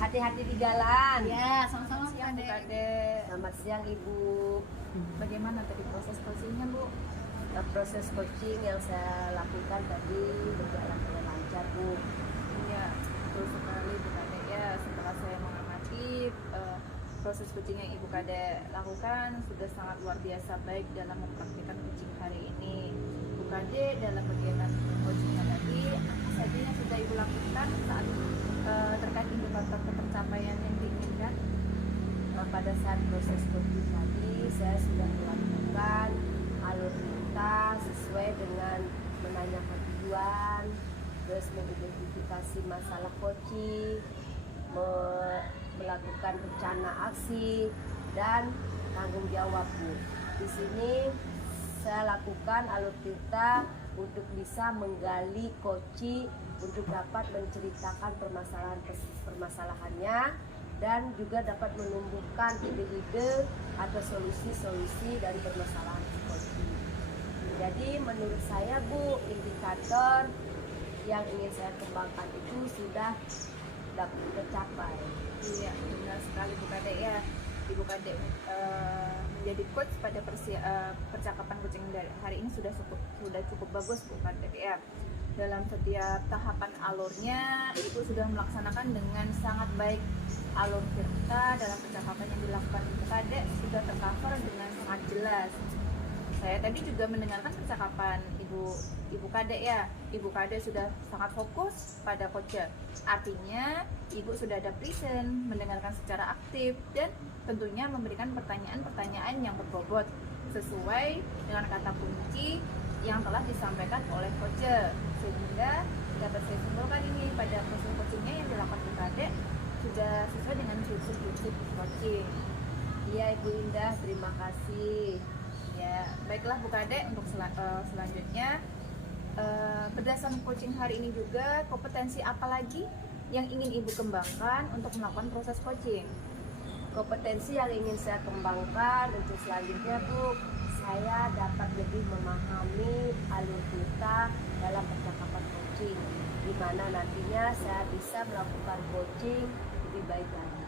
Hati-hati di jalan. Ya, sama-sama Bu Siang Bu Kade. Kade. Selamat siang Ibu. Bagaimana tadi proses coachingnya Bu? Proses coaching yang saya lakukan tadi berjalan dengan lancar Bu. Iya, betul sekali Bu Kade ya. Setelah saya mengamati proses coaching yang Ibu Kade lakukan sudah sangat luar biasa baik dalam mempraktikkan coaching hari ini. Bu Kade dalam kegiatan coachingnya tadi apa saja yang sudah Ibu lakukan saat terkait indikator pencapaian yang diinginkan? Pada saat proses coaching tadi saya sudah melakukan alur lintas sesuai dengan menanyakan tujuan, terus mengidentifikasi masalah coaching, melakukan rencana aksi dan tanggung jawab Bu. Di sini saya lakukan alur cerita untuk bisa menggali coaching untuk dapat menceritakan permasalahannya dan juga dapat menumbuhkan ide-ide atau solusi-solusi dari permasalahan coaching. Jadi menurut saya Bu, indikator yang ingin saya kembangkan itu sudah dapat tercapai. Iya, benar sekali Bu Kade ya. Ibu Kade menjadi coach pada percakapan coaching dari hari ini sudah cukup bagus Bu Kade ya. Dalam setiap tahapan alurnya Ibu sudah melaksanakan dengan sangat baik. Alur cerita dalam percakapan yang dilakukan Ibu Kade sudah tercover dengan sangat jelas. Saya tadi juga mendengarkan percakapan Ibu Kade ya. Ibu Kade sudah sangat fokus pada coach. Artinya Ibu sudah ada present, mendengarkan secara aktif dan tentunya memberikan pertanyaan-pertanyaan yang berbobot sesuai dengan kata kunci yang telah disampaikan oleh coach. Sehingga dapat saya simpulkan ini pada proses coachingnya yang dilakukan Ibu Kade sudah sesuai dengan prinsip-prinsip coaching. Iya Ibu Indah, terima kasih. Ya, baiklah Bu Kade untuk selanjutnya berdasarkan coaching hari ini juga kompetensi apa lagi yang ingin Ibu kembangkan untuk melakukan proses coaching? Kompetensi yang ingin saya kembangkan untuk selanjutnya Bu, saya dapat lebih memahami alur cerita dalam percakapan coaching, di mana nantinya saya bisa melakukan coaching lebih baik lagi.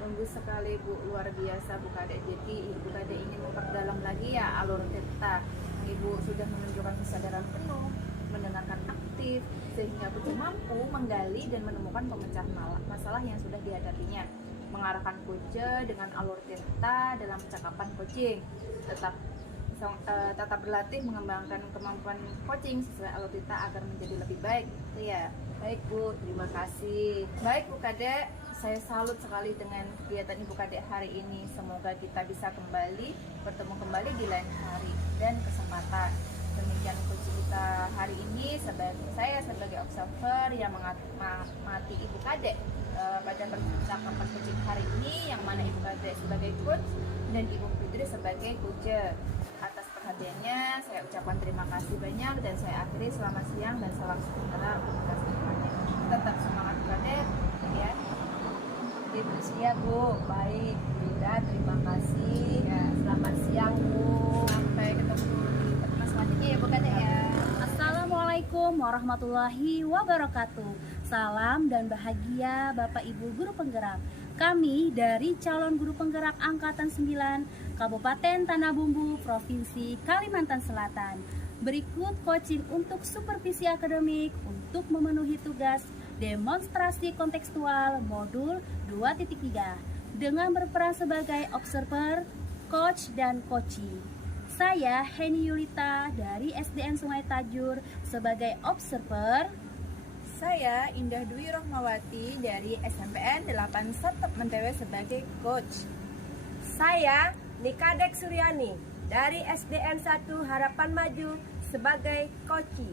Bagus sekali Bu, luar biasa Bu Kade. Jadi Ibu Kade ingin memperdalam lagi ya alur cerita. Ibu sudah menunjukkan kesadaran penuh, mendengarkan aktif, sehingga Bu mampu menggali dan menemukan pemecahan masalah yang sudah dihadapinya. Mengarahkan coach dengan alur cerita dalam percakapan coaching. Tetap berlatih mengembangkan kemampuan coaching sesuai alur cerita agar menjadi lebih baik. Itu ya. Baik Bu, terima kasih. Baik Bu Kade, saya salut sekali dengan kegiatan Ibu Kade hari ini. Semoga kita bisa bertemu kembali di lain hari dan kesempatan. Demikian coaching kita hari ini. Saya sebagai observer yang mengamati Ibu Kade pada percakapan coaching hari ini, yang mana Ibu Kade sebagai coach dan Ibu Fitri sebagai coach. Atas perhatiannya saya ucapkan terima kasih banyak dan saya akhiri. Selamat siang dan salam sejahtera untuk kita semuanya. Tetap semangat Bu Kade ya. Siap Bu, baik Bu Indah, terima kasih. Ya. Selamat siang Bu. Sampai ketemu di pertemuan selanjutnya ya Bu Kade ya. Assalamualaikum warahmatullahi wabarakatuh. Salam dan bahagia Bapak Ibu Guru Penggerak. Kami dari calon guru penggerak Angkatan 9 Kabupaten Tanah Bumbu, Provinsi Kalimantan Selatan. Berikut coaching untuk supervisi akademik untuk memenuhi tugas demonstrasi kontekstual modul 2.3 dengan berperan sebagai observer, coach, dan coaching. Saya Heni Yulita dari SDN Sungai Tajur sebagai observer. Saya Indah Dwi Rohmawati dari SMPN 8 Setep Mentewe sebagai coach. Saya Nikadek Suryani dari SDN 1 Harapan Maju sebagai coaching.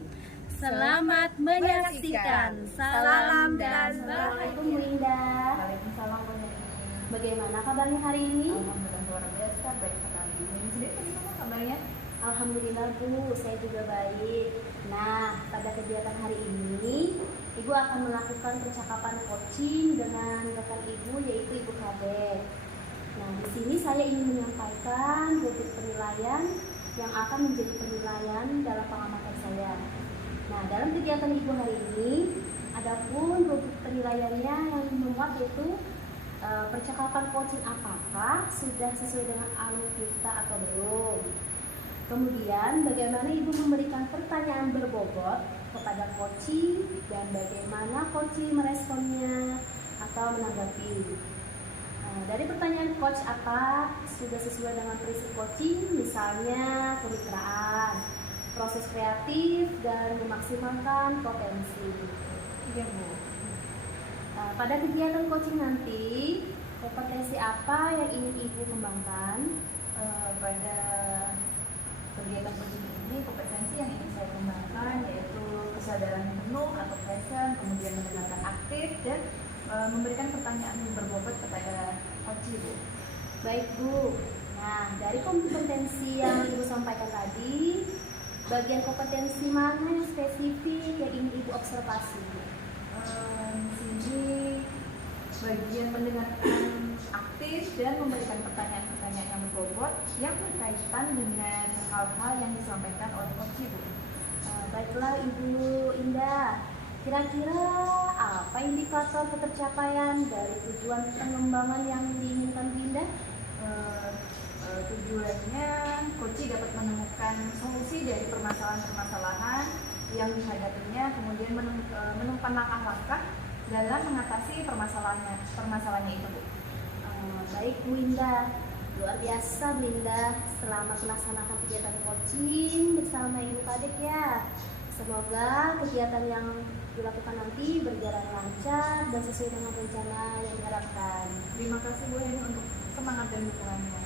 Selamat menyaksikan. Salam dan Assalamualaikum Bu Indah. Waalaikumsalam Bagaimana kabarnya hari ini? Alhamdulillah luar biasa baik sekali. Jadi bagaimana kabarnya? Alhamdulillah Bu, saya juga baik. Nah, pada kegiatan hari ini, Ibu akan melakukan percakapan coaching dengan rekan Ibu, yaitu Ibu Kade. Nah, di sini saya ingin menyampaikan rubrik penilaian yang akan menjadi penilaian dalam pengamatan saya. Nah, dalam kegiatan Ibu hari ini, Adapun rubrik penilaiannya yang memuat yaitu percakapan coaching apakah sudah sesuai dengan alutsista atau belum. Kemudian bagaimana ibu memberikan pertanyaan berbobot kepada coaching dan bagaimana coaching meresponnya atau menanggapi. Dari pertanyaan coach apa sudah sesuai dengan prinsip coaching, misalnya kemitraan, proses kreatif, dan memaksimalkan potensi. Iya Bu. Pada kegiatan coaching nanti, kompetensi apa yang ingin ibu kembangkan? Pada kegiatan coaching ini kompetensi yang ingin saya kembangkan yaitu kesadaran penuh atau present, kemudian mendengarkan aktif dan memberikan pertanyaan yang berbobot kepada coach Bu. Baik Bu. Nah, dari kompetensi yang ibu sampaikan tadi, bagian kompetensi mana yang spesifik yang ingin ibu observasi? Di sini bagian mendengarkan aktif dan memberikan pertanyaan-pertanyaan yang berbobot yang berkaitan dengan hal-hal yang disampaikan oleh coach Bu. Baiklah Ibu Indah, kira-kira apa indikator ketercapaian dari tujuan pengembangan yang diinginkan Bu Indah? Tujuannya coach dapat menemukan solusi dari permasalahan-permasalahan yang dihadapinya, kemudian menemukan langkah-langkah dalam mengatasi permasalahannya itu Bu. Baik Bu Indah, luar biasa Bu Indah. Selamat melaksanakan kegiatan coaching bersama Ibu Kadek ya. Semoga kegiatan yang dilakukan nanti berjalan lancar dan sesuai dengan rencana yang diharapkan. Terima kasih Bu Heni untuk semangat dan dukungannya.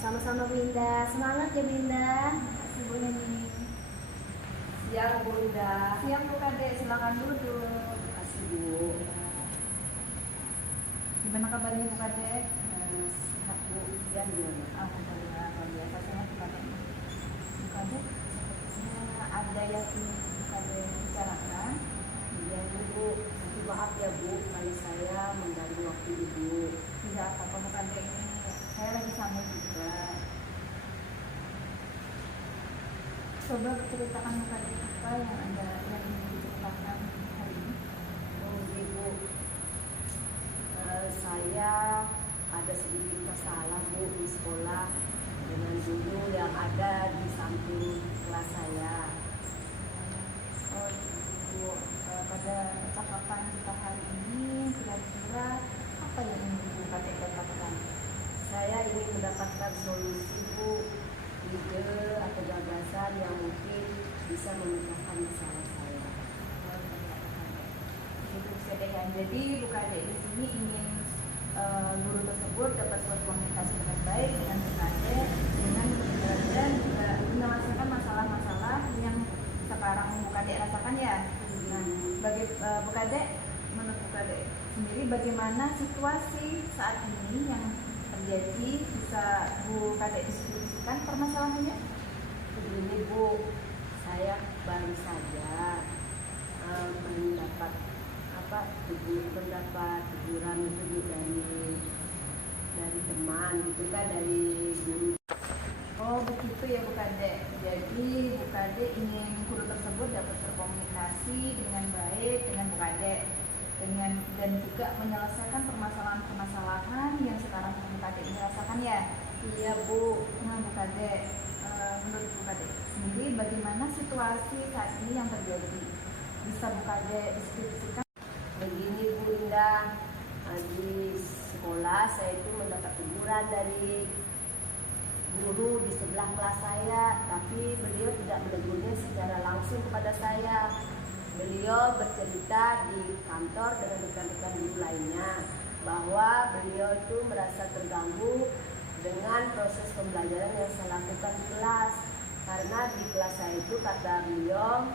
Sama-sama Bu Indah, semangat ya Bu Indah. Terima kasih Bu Heni. Siang Bunda. Siang Bu Kadek, silakan duduk. Terima kasih Bu. Gimana kabarnya Bu Kadek? Sehat Bu. Ya gimana? Alhamdulillah, luar biasa sehat Bu Kadek. Bu Kadek, sepertinya ada yang ingin Bu Kadek bicarakan. Iya Bu. Tapi maaf ya Bu, kalau saya mengganggu waktu Ibu. Tidak apa-apa Bu Kadek, ini saya lagi santai juga. Coba ceritakan Bu Kadek apa yang Anda yang ingin diceritakan hari ini. Oh Ibu, saya ada sedikit masalah Bu di sekolah dengan guru yang ada di samping kelas saya. Oh, Bu, pada percakapan kita hari ini kira-kira apa yang ingin Bu Kadek dapatkan? Saya ingin mendapatkan solusi Bu, ide atau gagasan yang mungkin bisa memecahkan masalah saya. Itu kesedaran. Jadi Bu Kadek di sini ingin guru tersebut dapat berkomunikasi dengan baik dengan Bu Kadek dengan dan juga menyelesaikan masalah-masalah yang sekarang Bu Kadek rasakan ya. Nah, bagi Bu Kadek, menurut Bu Kadek sendiri bagaimana situasi saat ini yang terjadi, bisa Bu Kadek diskusikan permasalahannya? Begini Bu, saya baru saja mendapat teguran itu dari teman gitu kan, dari guru. Oh begitu ya Bu Kadek. Jadi Bu Kadek ingin guru tersebut dapat berkomunikasi dengan baik dengan Bu Kadek dan juga menyelesaikan permasalahan-permasalahan yang sekarang Bu Kadek rasakan ya. Iya Bu. Nah Bu Kadek, menurut Bu Kadek sendiri bagaimana situasi saat ini yang terjadi? Bisa Bu Kadek deskripsikan? Begini Bu Indah, di sekolah saya itu mendapat teguran dari guru di sebelah kelas saya, tapi beliau tidak menegurnya secara langsung kepada saya. Beliau bercerita di kantor dengan rekan-rekan guru lainnya bahwa beliau itu merasa terganggu dengan proses pembelajaran yang saya lakukan di kelas, karena di kelas saya itu kata beliau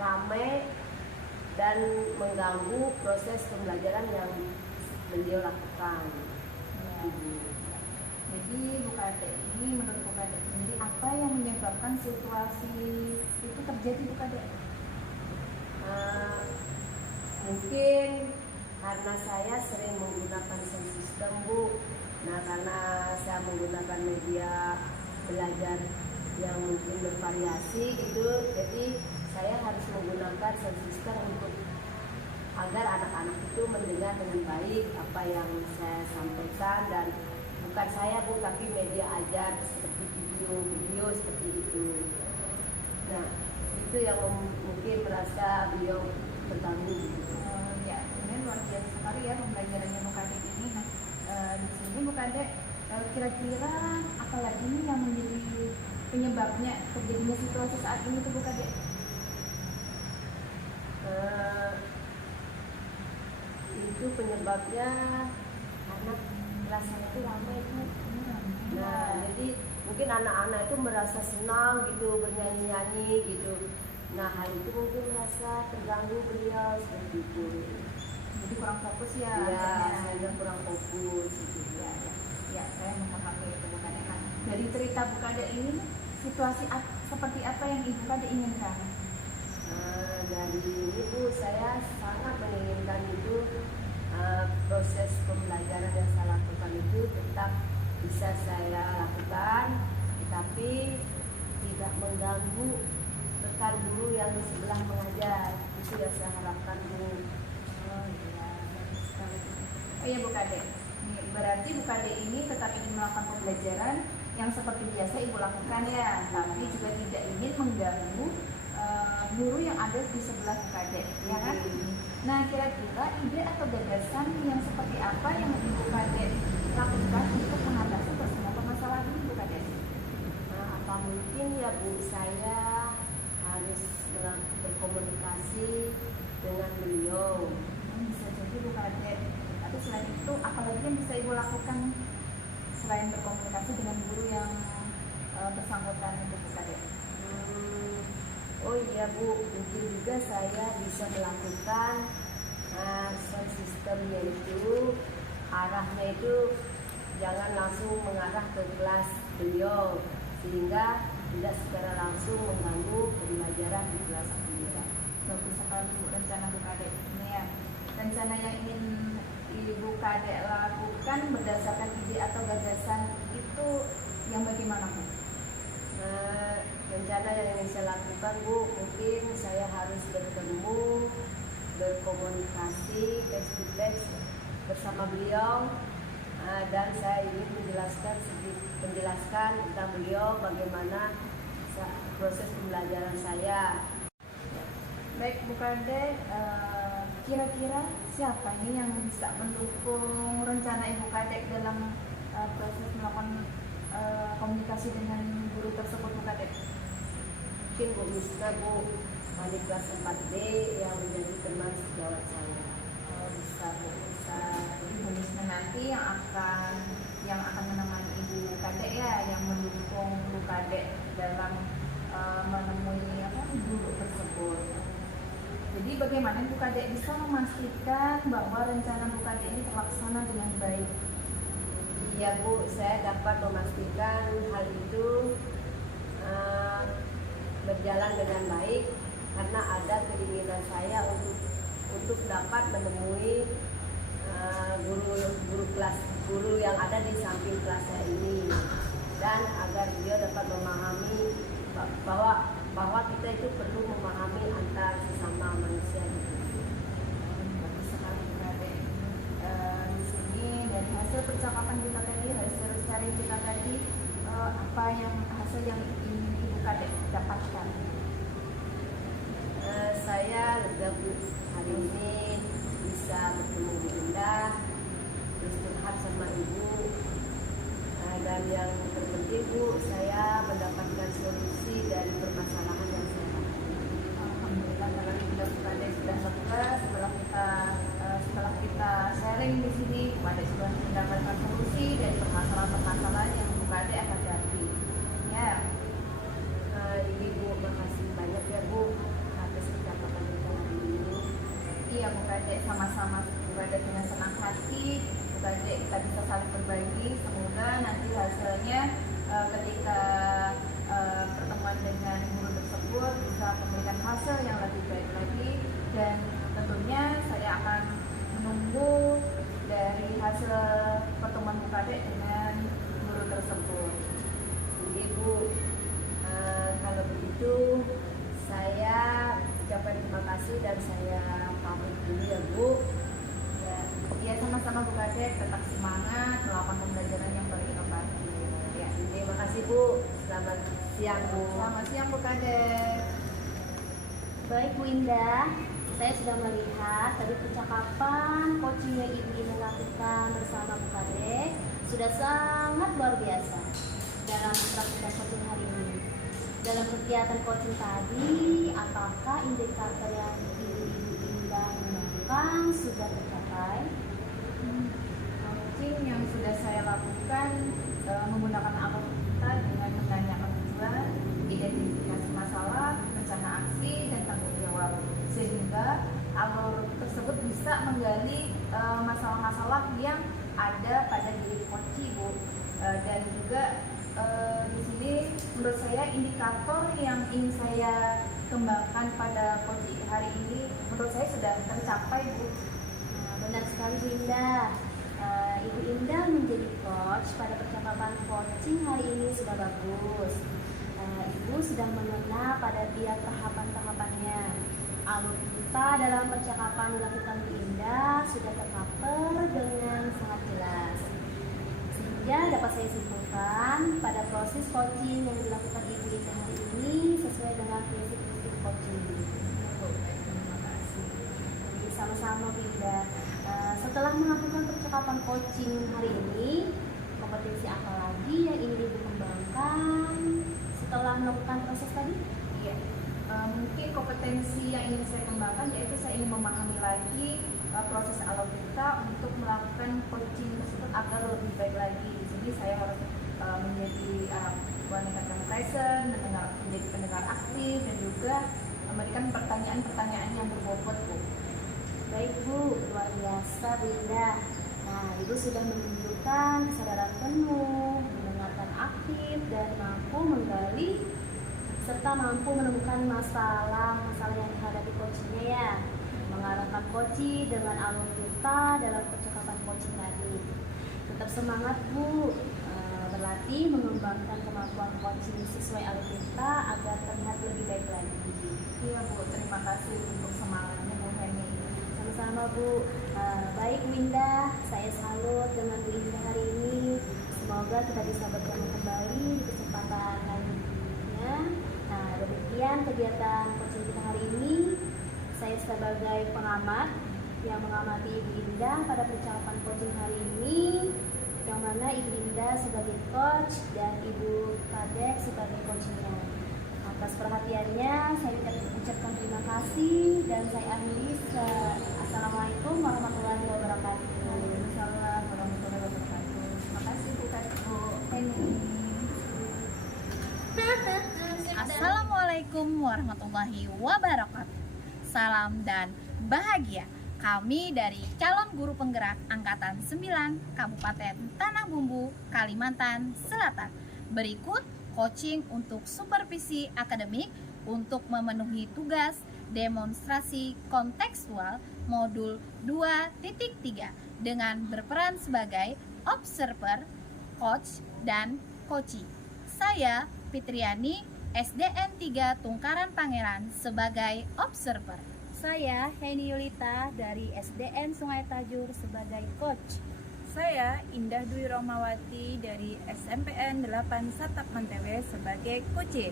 ramai dan mengganggu proses pembelajaran yang beliau lakukan. Jadi Bu Kadek ini, menurut Bu Kadek sendiri apa yang menyebabkan situasi itu terjadi Bu Kadek? Mungkin karena saya sering menggunakan sound system Bu. Nah, karena saya menggunakan media belajar yang mungkin bervariasi gitu, jadi saya harus menggunakan sound system untuk agar anak-anak itu mendengar dengan baik apa yang saya sampaikan, dan bukan saya Bu, tapi media ajar seperti video seperti itu. Nah, itu yang mungkin merasa beliau terganggu. Ya, kemudian luar biasa sekali ya pembelajarannya Bu Kadek ini. Nah, di sini Bu Kadek, kira-kira apa lagi nih yang menjadi penyebabnya terjadinya situasi saat ini tuh Bu Kadek? Itu penyebabnya karena kelasnya itu ramai itu. Nah, jadi mungkin anak-anak itu merasa senang gitu bernyanyi-nyanyi gitu. Nah, hal itu mungkin merasa terganggu beliau seperti itu. Jadi kurang fokus ya? Ya, saya kurang fokus gitu. Ya, saya memahami itu Bu Kadek. Nah, dari cerita Bu Kadek ini, situasi seperti apa yang Ibu Kadek inginkan? Dari ini Bu, saya sangat menginginkan itu proses pembelajaran yang saya lakukan itu tetap bisa saya lakukan, tetapi tidak mengganggu rekan guru yang di sebelah mengajar. Itu yang saya harapkan Bu. Oh iya Bu Kadek. Berarti Bu Kadek ini tetap ingin melakukan pembelajaran yang seperti biasa Ibu lakukan ya, tapi juga tidak ingin mengganggu guru yang ada di sebelah Bu Kadek, ya kan? Nah, kira-kira ide atau gagasan yang seperti apa yang Ibu Kadek lakukan untuk mengatasi semua permasalahan ini Bu Kadek? Apa mungkin ya Bu, saya harus berkomunikasi dengan beliau. Bisa jadi Bu Kadek. Tapi selain itu, apalagi yang bisa Ibu lakukan selain berkomunikasi dengan guru yang bersangkutan itu Bu Kadek? Oh iya Bu, mungkin juga saya bisa melakukan sound systemnya itu, arahnya itu jangan langsung mengarah ke kelas beliau, sehingga tidak secara langsung mengganggu pembelajaran di kelas beliau. Bagus sekali Bu, rencana Bu Kadek ini ya. Rencana yang ingin Ibu Kadek lakukan berdasarkan ide atau gagasan itu yang bagaimana Bu? Rencana yang ingin saya lakukan Bu, mungkin saya harus bertemu, berkomunikasi face to face bersama beliau, dan saya ingin menjelaskan tentang beliau bagaimana proses pembelajaran saya. Baik Bu Kadek, kira-kira siapa nih yang bisa mendukung rencana Ibu Kadek dalam proses melakukan komunikasi dengan guru tersebut Bu Kadek? Mungkin Bu Miska Bu, adik kelas 4D yang menjadi teman sejawat saya. Bisa Bu, bisa. Jadi Bu Misna nanti yang akan menemani Ibu Kadek ya, yang mendukung Bu Kadek dalam menemui guru tersebut. Jadi bagaimana Bu Kadek bisa memastikan bahwa rencana Bu Kadek ini terlaksana dengan baik? Iya Bu, saya dapat memastikan hal itu berjalan dengan baik karena ada keinginan saya untuk dapat menemui guru yang ada di samping kelas saya ini, dan agar dia dapat memahami bahwa kita itu perlu memahami antar sesama manusia. Bagus sekali Bu Kadek. Di sini dari hasil percakapan kita tadi, hasil sharing kita tadi, apa yang hasil yang ingin Ibu Kadek dapatkan? Saya lega Bu, hari ini bisa bertemu Bu Bunda, terus curhat sama Ibu, dan yang terpenting Bu, saya mendapatkan solusi dari permasalahan yang saya hadapi. Alhamdulillah, karena kita Bu Kadek sudah lega setelah kita sharing di sini, Bu Kadek sudah mendapatkan solusi dari permasalahan-permasalahan yang Bu Kadek akan hadapi. Ya. Ibu, makasih banyak ya Bu atas percakapan kita hari ini. Iya Bu Kadek, sama-sama Bu Kadek dengan senang hati. Bu Kadek kita bisa saling berbagi. Semoga nanti hasilnya ketika pertemuan dengan guru tersebut bisa memberikan hasil yang lebih baik lagi, dan tentunya saya akan menunggu dari hasil pertemuan Bu Kadek dengan guru tersebut. Ibu, kalau begitu saya ucapkan terima kasih dan saya pamit dulu ya Bu. siang Bu. Selamat siang Bu Kadek. Baik Bu Indah, saya sudah melihat tadi percakapan coaching yang Ibu Indah lakukan bersama Bu Kadek sudah sangat luar biasa dalam praktek coaching hari ini. Dalam kegiatan coaching tadi, apakah indikator yang Ibu Indah lakukan sudah tercapai? Coaching yang sudah saya lakukan menggunakan alur kita dengan menanyakan tujuan, identifikasi masalah, rencana aksi, dan tanggung jawab, sehingga alur tersebut bisa menggali masalah-masalah yang ada pada diri coach Bu. Dan juga di sini menurut saya indikator yang ingin saya kembangkan pada coach hari ini menurut saya sudah tercapai Bu. Nah, benar sekali Bu Indah. Ibu Indah menjadi coach pada percakapan coaching hari ini sudah bagus. Ibu sudah mengena pada tiap tahapan-tahapannya. Alur kita dalam percakapan dilakukan Bu Indah sudah tercover dengan sangat jelas. Sehingga dapat saya simpulkan pada proses coaching yang dilakukan Ibu Indah hari ini sesuai dengan prinsip-prinsip coaching. Terima kasih. Jadi sama-sama Bu Indah. Setelah melakukan percakapan coaching hari ini, kompetensi apa lagi yang ingin Ibu kembangkan setelah melakukan proses tadi? Iya, mungkin kompetensi yang ingin saya kembangkan yaitu saya ingin memahami lagi proses alur kita untuk melakukan coaching tersebut agar lebih baik lagi. Di sini saya harus menjadi wanita yang present, menjadi pendengar aktif, dan juga memberikan pertanyaan-pertanyaan yang berbobot Bu. Baik Bu, luar biasa Bu Indah. Nah, Ibu sudah menunjukkan kesadaran penuh, mendengarkan aktif, dan mampu menggali serta mampu menemukan masalah-masalah yang dihadapi coachingnya ya. Mengarahkan coaching dengan alur kita dalam percakapan coaching tadi. Tetap semangat Bu, berlatih mengembangkan kemampuan coaching sesuai alur kita agar terlihat lebih baik lagi. Iya Bu, terima kasih untuk semangatnya Bu Heni. Sama-sama Bu. Baik Bu Indah, saya salut dengan Bu Indah hari ini. Semoga kita bisa bertemu kembali di kesempatan lainnya. Nah, demikian kegiatan coaching kita hari ini. Saya sebagai pengamat yang mengamati Ibu Indah pada percakapan coaching hari ini, yang mana Ibu Indah sebagai coach dan Ibu Kadek sebagai coachnya. Atas perhatiannya saya ucapkan terima kasih dan saya akhiri. Assalamualaikum warahmatullahi wabarakatuh. Waalaikumsalam warahmatullahi wabarakatuh. Terima kasih Bu Heni. Assalamualaikum warahmatullahi wabarakatuh. Salam dan bahagia. Kami dari calon guru penggerak Angkatan 9 Kabupaten Tanah Bumbu, Kalimantan Selatan. Berikut coaching untuk supervisi akademik untuk memenuhi tugas demonstrasi kontekstual modul 2.3 dengan berperan sebagai observer, coach, dan coachee. Saya Fitriani, SDN 3 Tungkaran Pangeran sebagai observer. Saya Heni Yulita dari SDN Sungai Tajur sebagai coach. Saya Indah Dwi Romawati dari SMPN 8 Satap Mantewe sebagai coach.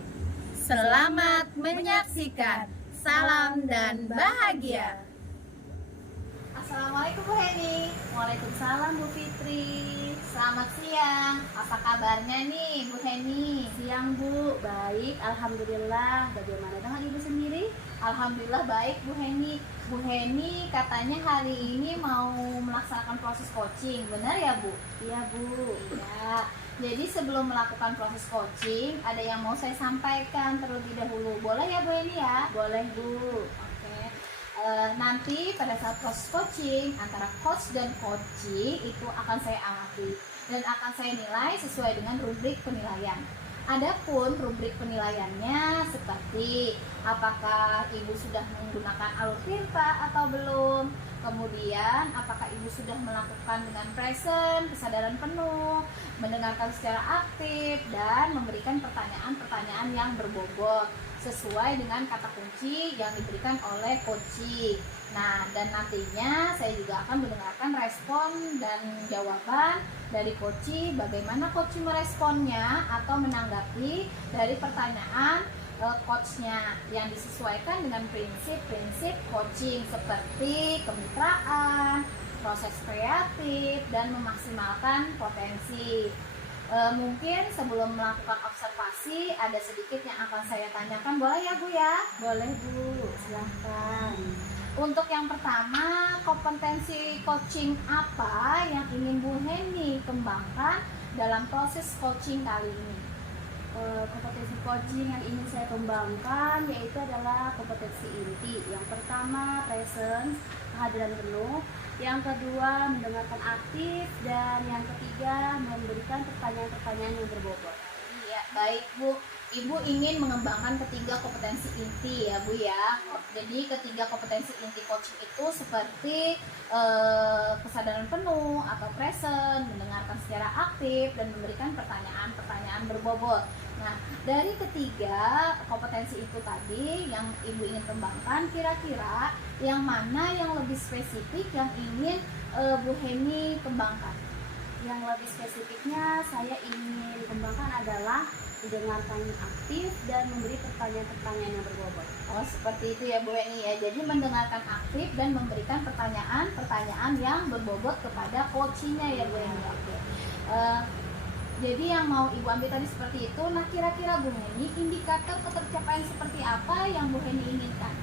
Selamat menyaksikan. Salam dan bahagia. Assalamualaikum Bu Heni. Waalaikumsalam Bu Fitri. Selamat siang. Apa kabarnya nih Bu Heni? Siang Bu, baik, alhamdulillah. Bagaimana dengan Ibu sendiri? Alhamdulillah baik Bu Heni. Bu Heni katanya hari ini mau melaksanakan proses coaching, benar ya Bu? Iya Bu. Iya. Jadi sebelum melakukan proses coaching, ada yang mau saya sampaikan terlebih dahulu. Boleh ya Bu Heni ya? Boleh Bu. Oke. Nanti pada saat proses coaching antara coach dan coachee itu akan saya amati dan akan saya nilai sesuai dengan rubrik penilaian. Adapun rubrik penilaiannya seperti apakah Ibu sudah menggunakan alur tirta atau belum, Kemudian, apakah ibu sudah melakukan dengan present, kesadaran penuh, mendengarkan secara aktif, dan memberikan pertanyaan-pertanyaan yang berbobot sesuai dengan kata kunci yang diberikan oleh coaching. Nah, dan nantinya saya juga akan mendengarkan respon dan jawaban dari coaching, bagaimana coaching meresponnya atau menanggapi dari pertanyaan coachnya yang disesuaikan dengan prinsip-prinsip coaching seperti kemitraan, proses kreatif, dan memaksimalkan potensi. Mungkin sebelum melakukan observasi ada sedikit yang akan saya tanyakan, boleh ya Bu ya? Boleh Bu, silahkan. Untuk yang pertama, kompetensi coaching apa yang ingin Bu Heni kembangkan dalam proses coaching kali ini? Kompetensi coaching yang ingin saya kembangkan yaitu adalah kompetensi inti. Yang pertama presence, kehadiran penuh. Yang kedua mendengarkan aktif, dan yang ketiga memberikan pertanyaan-pertanyaan yang berbobot. Iya, baik Bu. Ibu ingin mengembangkan ketiga kompetensi inti ya Bu ya. Jadi ketiga kompetensi inti coaching itu seperti kesadaran penuh atau present, mendengarkan secara aktif, dan memberikan pertanyaan-pertanyaan berbobot. Nah, dari ketiga kompetensi itu tadi yang Ibu ingin kembangkan, kira-kira yang mana yang lebih spesifik yang ingin Bu Heni kembangkan? Yang lebih spesifiknya saya ingin kembangkan adalah mendengarkan aktif dan memberi pertanyaan-pertanyaan yang berbobot. Oh, seperti itu ya Bu Heni ya. Jadi mendengarkan aktif dan memberikan pertanyaan-pertanyaan yang berbobot kepada coachingnya ya Bu Heni. Oke. Jadi yang mau Ibu ambil tadi seperti itu. Nah, kira-kira Bu Heni, indikator ketercapaian seperti apa yang Bu Heni inginkan?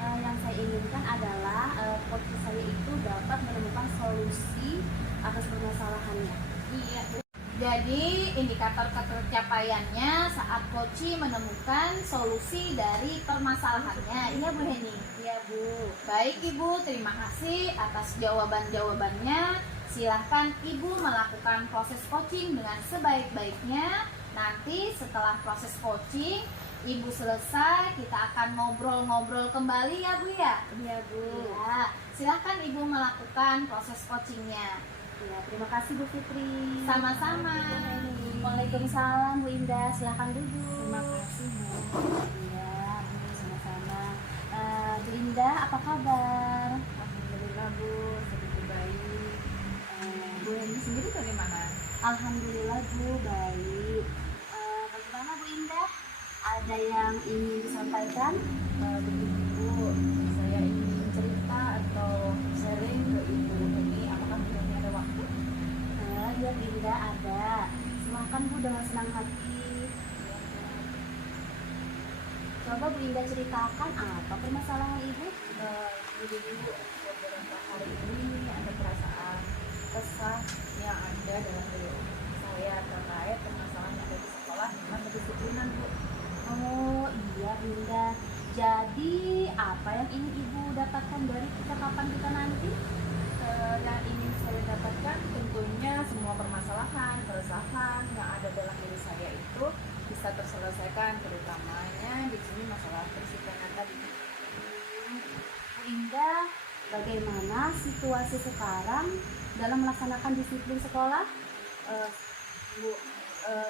Yang saya inginkan adalah coaching saya itu dapat menemukan solusi atas permasalahannya. Iya. Jadi indikator ketercapaiannya saat coaching menemukan solusi dari permasalahannya. Iya Bu Heni. Iya Bu. Baik Ibu, terima kasih atas jawaban-jawabannya. Silahkan Ibu melakukan proses coaching dengan sebaik-baiknya. Nanti setelah proses coaching Ibu selesai, kita akan ngobrol-ngobrol kembali ya Bu ya. Iya Bu. Ya, silahkan Ibu melakukan proses coachingnya. Ya, terima kasih Bu Fitri. Sama-sama. Waalaikumsalam Bu Indah, silahkan duduk. Terima kasih Bu. Iya, Bu, sama-sama. Bu Indah, apa kabar? Alhamdulillah Bu, sedikit baik. Bu Heni sendiri bagaimana? Alhamdulillah Bu, baik. Bagaimana Bu Indah? Ada yang ingin disampaikan? Begini Bu, saya ingin cerita atau sharing ke Ibu Heni. Apakah Bu Heni ada waktu? Ya Bu Indah ada. Silahkan Bu dengan senang hati. Coba Bu Indah ceritakan apa permasalahan Ibu? Jadi Bu, beberapa hari ini ada perasaan kesal yang ada dalam diri saya terkait permasalahan yang ada di sekolah dengan kedisiplinan Bu. Oh iya Bu Indah. Jadi apa yang ingin Ibu dapatkan dari percakapan kita nanti? Yang ingin saya dapatkan tentunya semua permasalahan, keresahan yang ada dalam diri saya itu bisa terselesaikan, terutamanya di sini masalah kedisiplinan tadi. Bu Indah, bagaimana situasi sekarang dalam melaksanakan disiplin sekolah? Bu,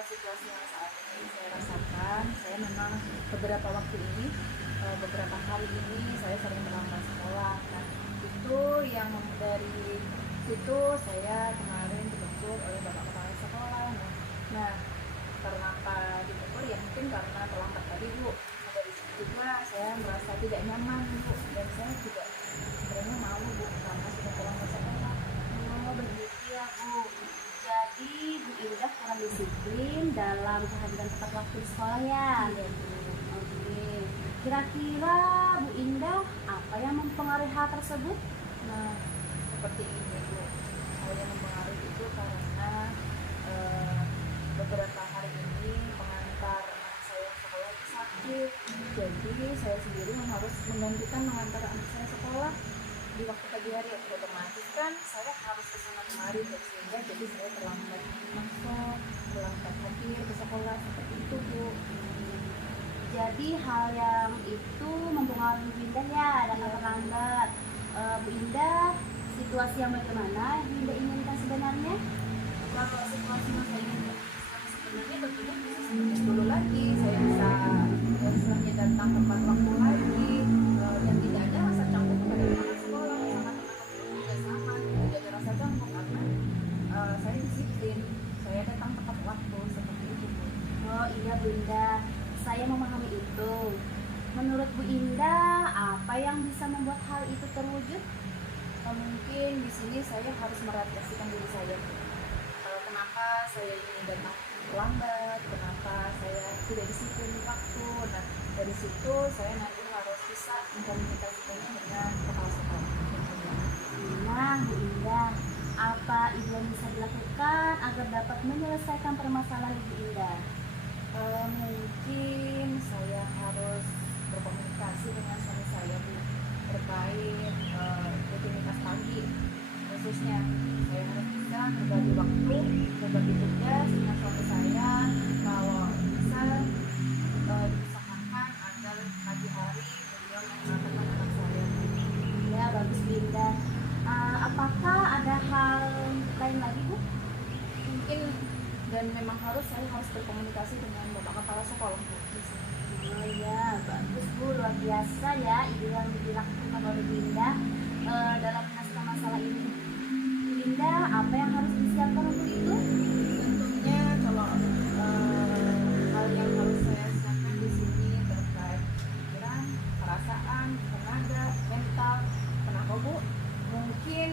situasi yang saat ini saya rasakan, saya memang beberapa waktu ini, beberapa hari ini saya sering berangkat sekolah. Nah, itu yang dari situ saya kemarin ditegur oleh bapak kepala sekolah. Nah, kenapa ditegur ya mungkin karena terlambat tadi Bu. Nah, dari situ juga saya merasa tidak nyaman Bu, dan saya juga sebenarnya malu Bu karena sudah terlambat sekolah. Oh begitu ya Bu. Jadi Bu Indah kurang disiplin dalam kehadiran tepat waktu di sekolah ya. Iya Bu. Oke. Kira-kira Bu Indah apa yang mempengaruhi hal tersebut? Nah, seperti ini Bu, hal yang mempengaruhi itu karena beberapa hari ini pengantar anak saya sekolah itu sakit. Jadi saya sendiri yang harus menggantikan mengantar anak saya sekolah di waktu pagi hari. Otomatis kan saya harus kesana kemari, sehingga jadi saya terlambat masuk, terlambat hadir ke sekolah, seperti itu Bu. Jadi hal yang itu mempengaruhi Bu Indah ya, datang terlambat. Bu Indah, situasi yang bagaimana Bu Indah inginkan sebenarnya? Kalau situasi yang saya inginkan sebenarnya tentunya bisa seperti dulu lagi, saya bisa misalnya datang tepat waktu lagi, dan tidak ada rasa canggung pada anak sekolah sama teman-teman juga sama, tidak ada rasa canggung karena saya disiplin, saya datang tepat waktu seperti itu Bu. Oh iya Bu Indah, saya memahami itu. Menurut Bu Indah, apa yang bisa membuat hal itu terwujud? Mungkin di sini saya harus merefleksikan diri saya. Kenapa saya ini datang lambat, kenapa saya tidak disiplin di waktu. Nah, dari situ saya nanti harus bisa mengkomunikasikannya dengan kepala sekolah. Nah Bu Indah, apa Ibu yang bisa dilakukan agar dapat menyelesaikan permasalahan Ibu Indah? Mungkin saya harus berkomunikasi dengan suami saya Bu, terkait rutinitas pagi khususnya. Saya harus bisa berbagi waktu, berbagi tugas dengan suami saya, kalau bisa diusahakan agar pagi hari beliau mengantarkan anak saya. Ya bagus Bu Indah. Apakah ada hal lain lagi Bu? Mungkin dan memang saya harus berkomunikasi dengan bapak kepala sekolah Bu. Oh iya, bagus Bu, luar biasa ya ide yang dilakukan oleh Bu Indah dalam menyelesaikan masalah ini. Bu Indah, apa yang harus disiapkan untuk itu? Tentunya kalau hal yang harus saya siapkan di sini terkait pikiran, perasaan, tenaga, mental, kenapa Bu? Mungkin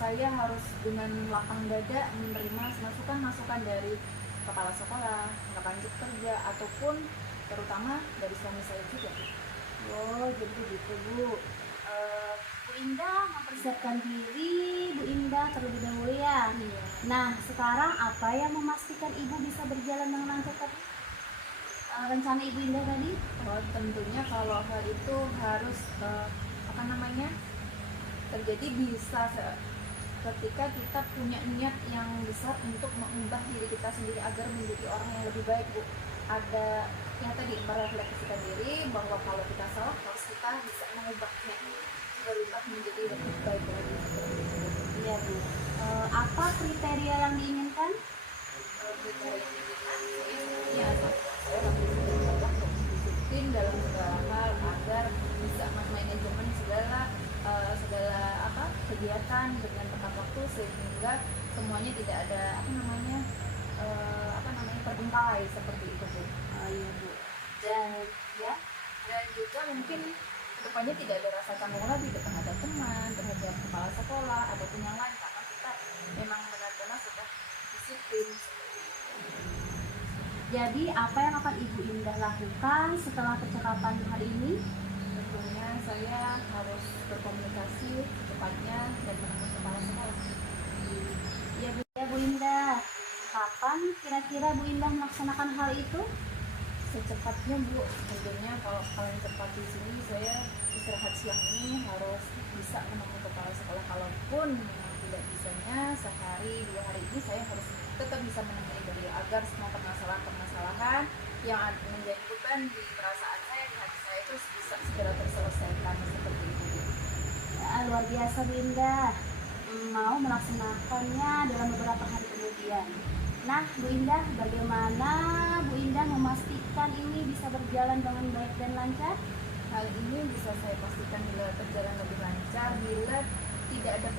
saya harus dengan lapang dada menerima masukan-masukan dari kepala sekolah, rekan kerja, ataupun terutama dari suami saya juga. Oh, jadi gitu Bu. Bu Indah mempersiapkan diri, Bu Indah terlebih dahulu ya. Iya. Nah, sekarang apa yang memastikan Ibu bisa berjalan dengan lancar tadi? Rencana Ibu Indah tadi? Tentunya kalau hal itu harus terjadi bisa ketika kita punya niat yang besar untuk mengubah diri kita sendiri agar menjadi orang yang lebih baik Bu. Ada yang tadi merefleksikan diri bahwa kalau kita salah harus kita bisa mengubahnya, berubah menjadi lebih baik lagi. Iya Bu. Apa kriteria yang diinginkan? Ya, saya harus disiplin dalam segala hal agar bisa manajemen segala kegiatan dengan tepat waktu sehingga semuanya tidak ada terbengkalai seperti itu Bu. Oh iya Bu. Dan juga mungkin kedepannya tidak ada rasa canggung lagi terhadap teman, terhadap kepala sekolah ataupun yang lain karena kita memang benar-benar sudah disiplin. Jadi apa yang akan Ibu Indah lakukan setelah percakapan hari ini? Tentunya saya harus berkomunikasi secepatnya dan menemui kepala sekolah. Ya Bu Indah. Kapan kira-kira Bu Indah melaksanakan hal itu? Secepatnya Bu, tentunya kalau paling cepat di sini saya istirahat siang ini harus bisa menemui kepala sekolah. Kalaupun memang tidak bisanya sehari 2 hari ini saya harus tetap bisa menemui beliau agar semua permasalahan yang menjadi beban di perasaan saya, di hati saya itu bisa segera terselesaikan seperti itu Bu. Ya, luar biasa Bu Indah. Mau melaksanakannya dalam beberapa hari kemudian. Nah Bu Indah, bagaimana Bu Indah memastikan ini bisa berjalan dengan baik dan lancar? Hal ini bisa saya pastikan bila berjalan lebih lancar bila tidak ada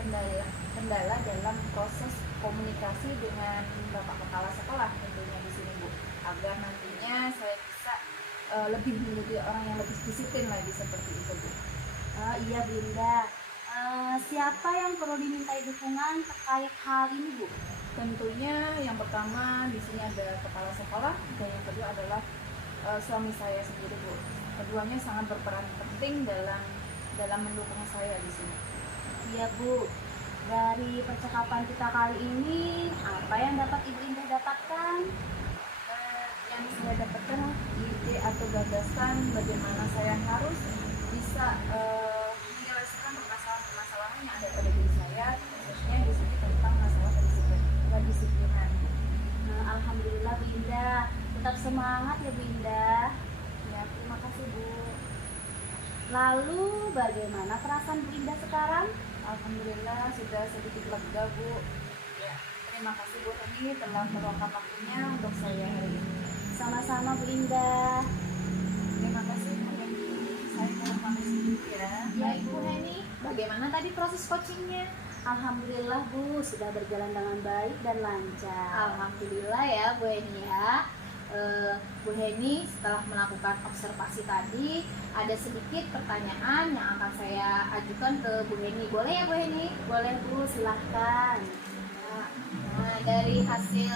kendala dalam proses komunikasi dengan Bapak Kepala Sekolah tentunya di sini Bu, agar nantinya saya bisa lebih menjadi orang yang lebih disiplin lagi seperti itu Bu. Iya Bu Indah. Siapa yang perlu dimintai dukungan terkait hal ini Bu? Tentunya yang pertama di sini ada kepala sekolah dan yang kedua adalah suami saya sendiri Bu. Keduanya sangat berperan penting dalam mendukung saya di sini. Iya Bu. Dari percakapan kita kali ini, apa yang dapat Ibu Indah dapatkan? Yang saya dapatkan ide atau gagasan bagaimana saya harus bisa menyelesaikan permasalahan yang ada pada diri saya, khususnya di sini tentang masalah kedisiplinan. Alhamdulillah Bu Indah. Tetap semangat ya Bu Indah. Ya, terima kasih Bu. Lalu bagaimana perasaan Bu Indah sekarang? Alhamdulillah sudah sedikit lega, Bu. Ya, terima kasih Bu Heni telah meluangkan waktunya untuk saya hari ini. Sama-sama Bu Indah. Terima kasih Bu Heni. Saya mau pamit dulu ya. Ya Ibu Heni, bagaimana tadi proses coachingnya? Alhamdulillah Bu, sudah berjalan dengan baik dan lancar. Alhamdulillah ya Bu Heni ya. Bu Heni setelah melakukan observasi tadi, ada sedikit pertanyaan yang akan saya ajukan ke Bu Heni. Boleh ya Bu Heni? Boleh Bu, silahkan. Nah, dari hasil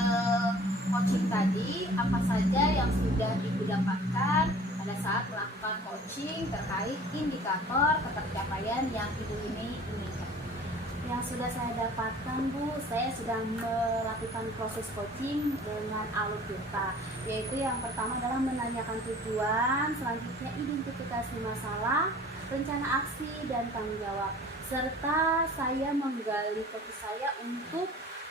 coaching tadi, apa saja yang sudah Ibu dapatkan pada saat melakukan coaching terkait indikator ketercapaian yang Ibu ini inginkan? Yang sudah saya dapatkan Bu, saya sudah melakukan proses coaching dengan alur kita, yaitu yang pertama adalah menanyakan tujuan, selanjutnya identifikasi masalah, rencana aksi dan tanggung jawab, serta saya menggali fokus saya untuk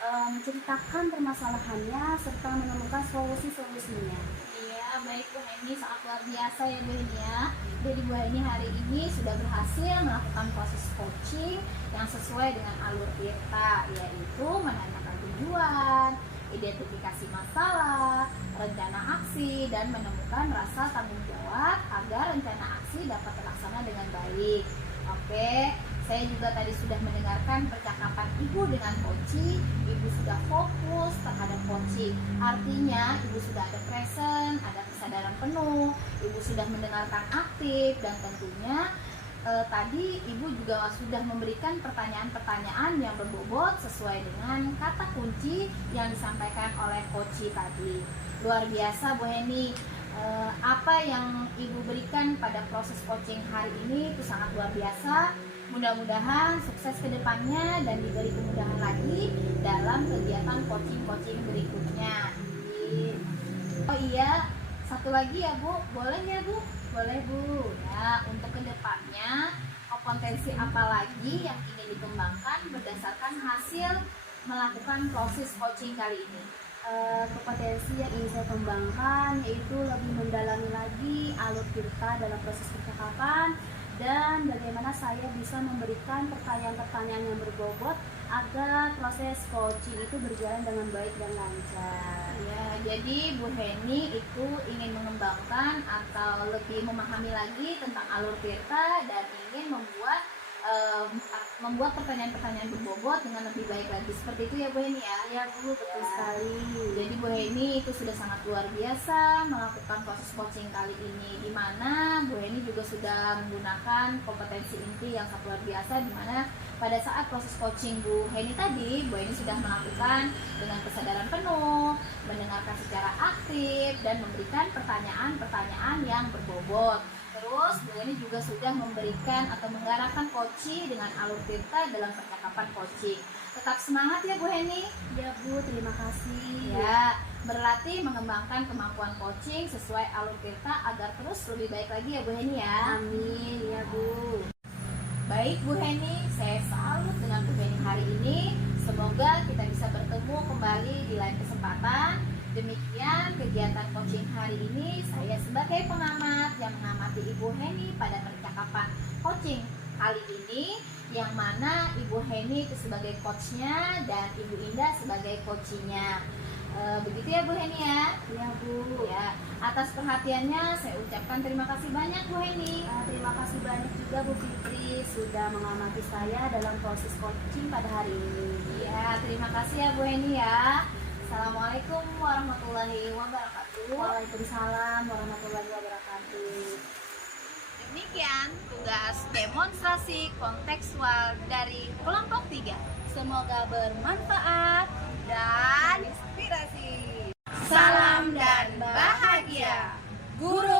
menceritakan permasalahannya serta menemukan solusi-solusinya. Iya, baik Bu Heni, sangat luar biasa ya Bu Heni ya. Jadi Bu Heni hari ini sudah berhasil melakukan proses coaching yang sesuai dengan alur kita, yaitu menanyakan tujuan, identifikasi masalah, rencana aksi, dan menemukan rasa tanggung jawab agar rencana aksi dapat terlaksana dengan baik. Oke, saya juga tadi sudah mendengarkan percakapan Ibu dengan coaching. Ibu sudah fokus terhadap coaching. Artinya Ibu sudah ada present, ada kesadaran penuh. Ibu sudah mendengarkan aktif dan tentunya tadi Ibu juga sudah memberikan pertanyaan-pertanyaan yang berbobot sesuai dengan kata kunci yang disampaikan oleh coach tadi. Luar biasa Bu Heni. Apa yang Ibu berikan pada proses coaching hari ini itu sangat luar biasa. Mudah-mudahan sukses ke depannya dan diberi kemudahan lagi dalam kegiatan coaching-coaching berikutnya. Oh iya, satu lagi ya Bu, boleh ya Bu? Boleh Bu. Ya, untuk kedepannya kompetensi apa lagi yang ingin dikembangkan berdasarkan hasil melakukan proses coaching kali ini? Kompetensi yang ingin saya kembangkan yaitu lebih mendalami lagi alur kita dalam proses percakapan dan bagaimana saya bisa memberikan pertanyaan-pertanyaan yang berbobot agar proses coaching itu berjalan dengan baik dan lancar. Ya, jadi Bu Heni itu ingin mengembangkan atau lebih memahami lagi tentang alur tirta dan ingin membuat pertanyaan-pertanyaan berbobot dengan lebih baik lagi. Seperti itu ya Bu Heni ya? Ya Bu, betul sekali. Jadi Bu Heni itu sudah sangat luar biasa melakukan proses coaching kali ini, di mana Bu Heni juga sudah menggunakan kompetensi inti yang sangat luar biasa, di mana pada saat proses coaching Bu Heni tadi, Bu Heni sudah melakukan dengan kesadaran penuh, mendengarkan secara aktif dan memberikan pertanyaan-pertanyaan yang berbobot. Terus Bu Heni juga sudah memberikan atau menggarapkan coaching dengan alur tirta dalam percakapan coaching. Tetap semangat ya Bu Heni. Ya Bu, terima kasih. Ya, berlatih mengembangkan kemampuan coaching sesuai alur tirta agar terus lebih baik lagi ya Bu Heni ya. Amin ya Bu. Baik Bu Heni, saya salut dengan Bu Heni hari ini. Semoga kita bisa bertemu kembali di lain kesempatan. Demikian kegiatan coaching hari ini. Saya sebagai pengamat yang mengamati Ibu Heni pada percakapan coaching kali ini, yang mana Ibu Heni itu sebagai coachnya dan Ibu Indah sebagai coachingnya. Begitu ya Bu Heni ya? Ya Bu. Ya, atas perhatiannya saya ucapkan terima kasih banyak Bu Heni. Terima kasih banyak juga Bu Fitri sudah mengamati saya dalam proses coaching pada hari ini. Ya, terima kasih ya Bu Heni ya. Assalamualaikum warahmatullahi wabarakatuh. Waalaikumsalam warahmatullahi wabarakatuh. Demikian tugas demonstrasi kontekstual dari kelompok 3. Semoga bermanfaat dan inspirasi. Salam dan bahagia. Guru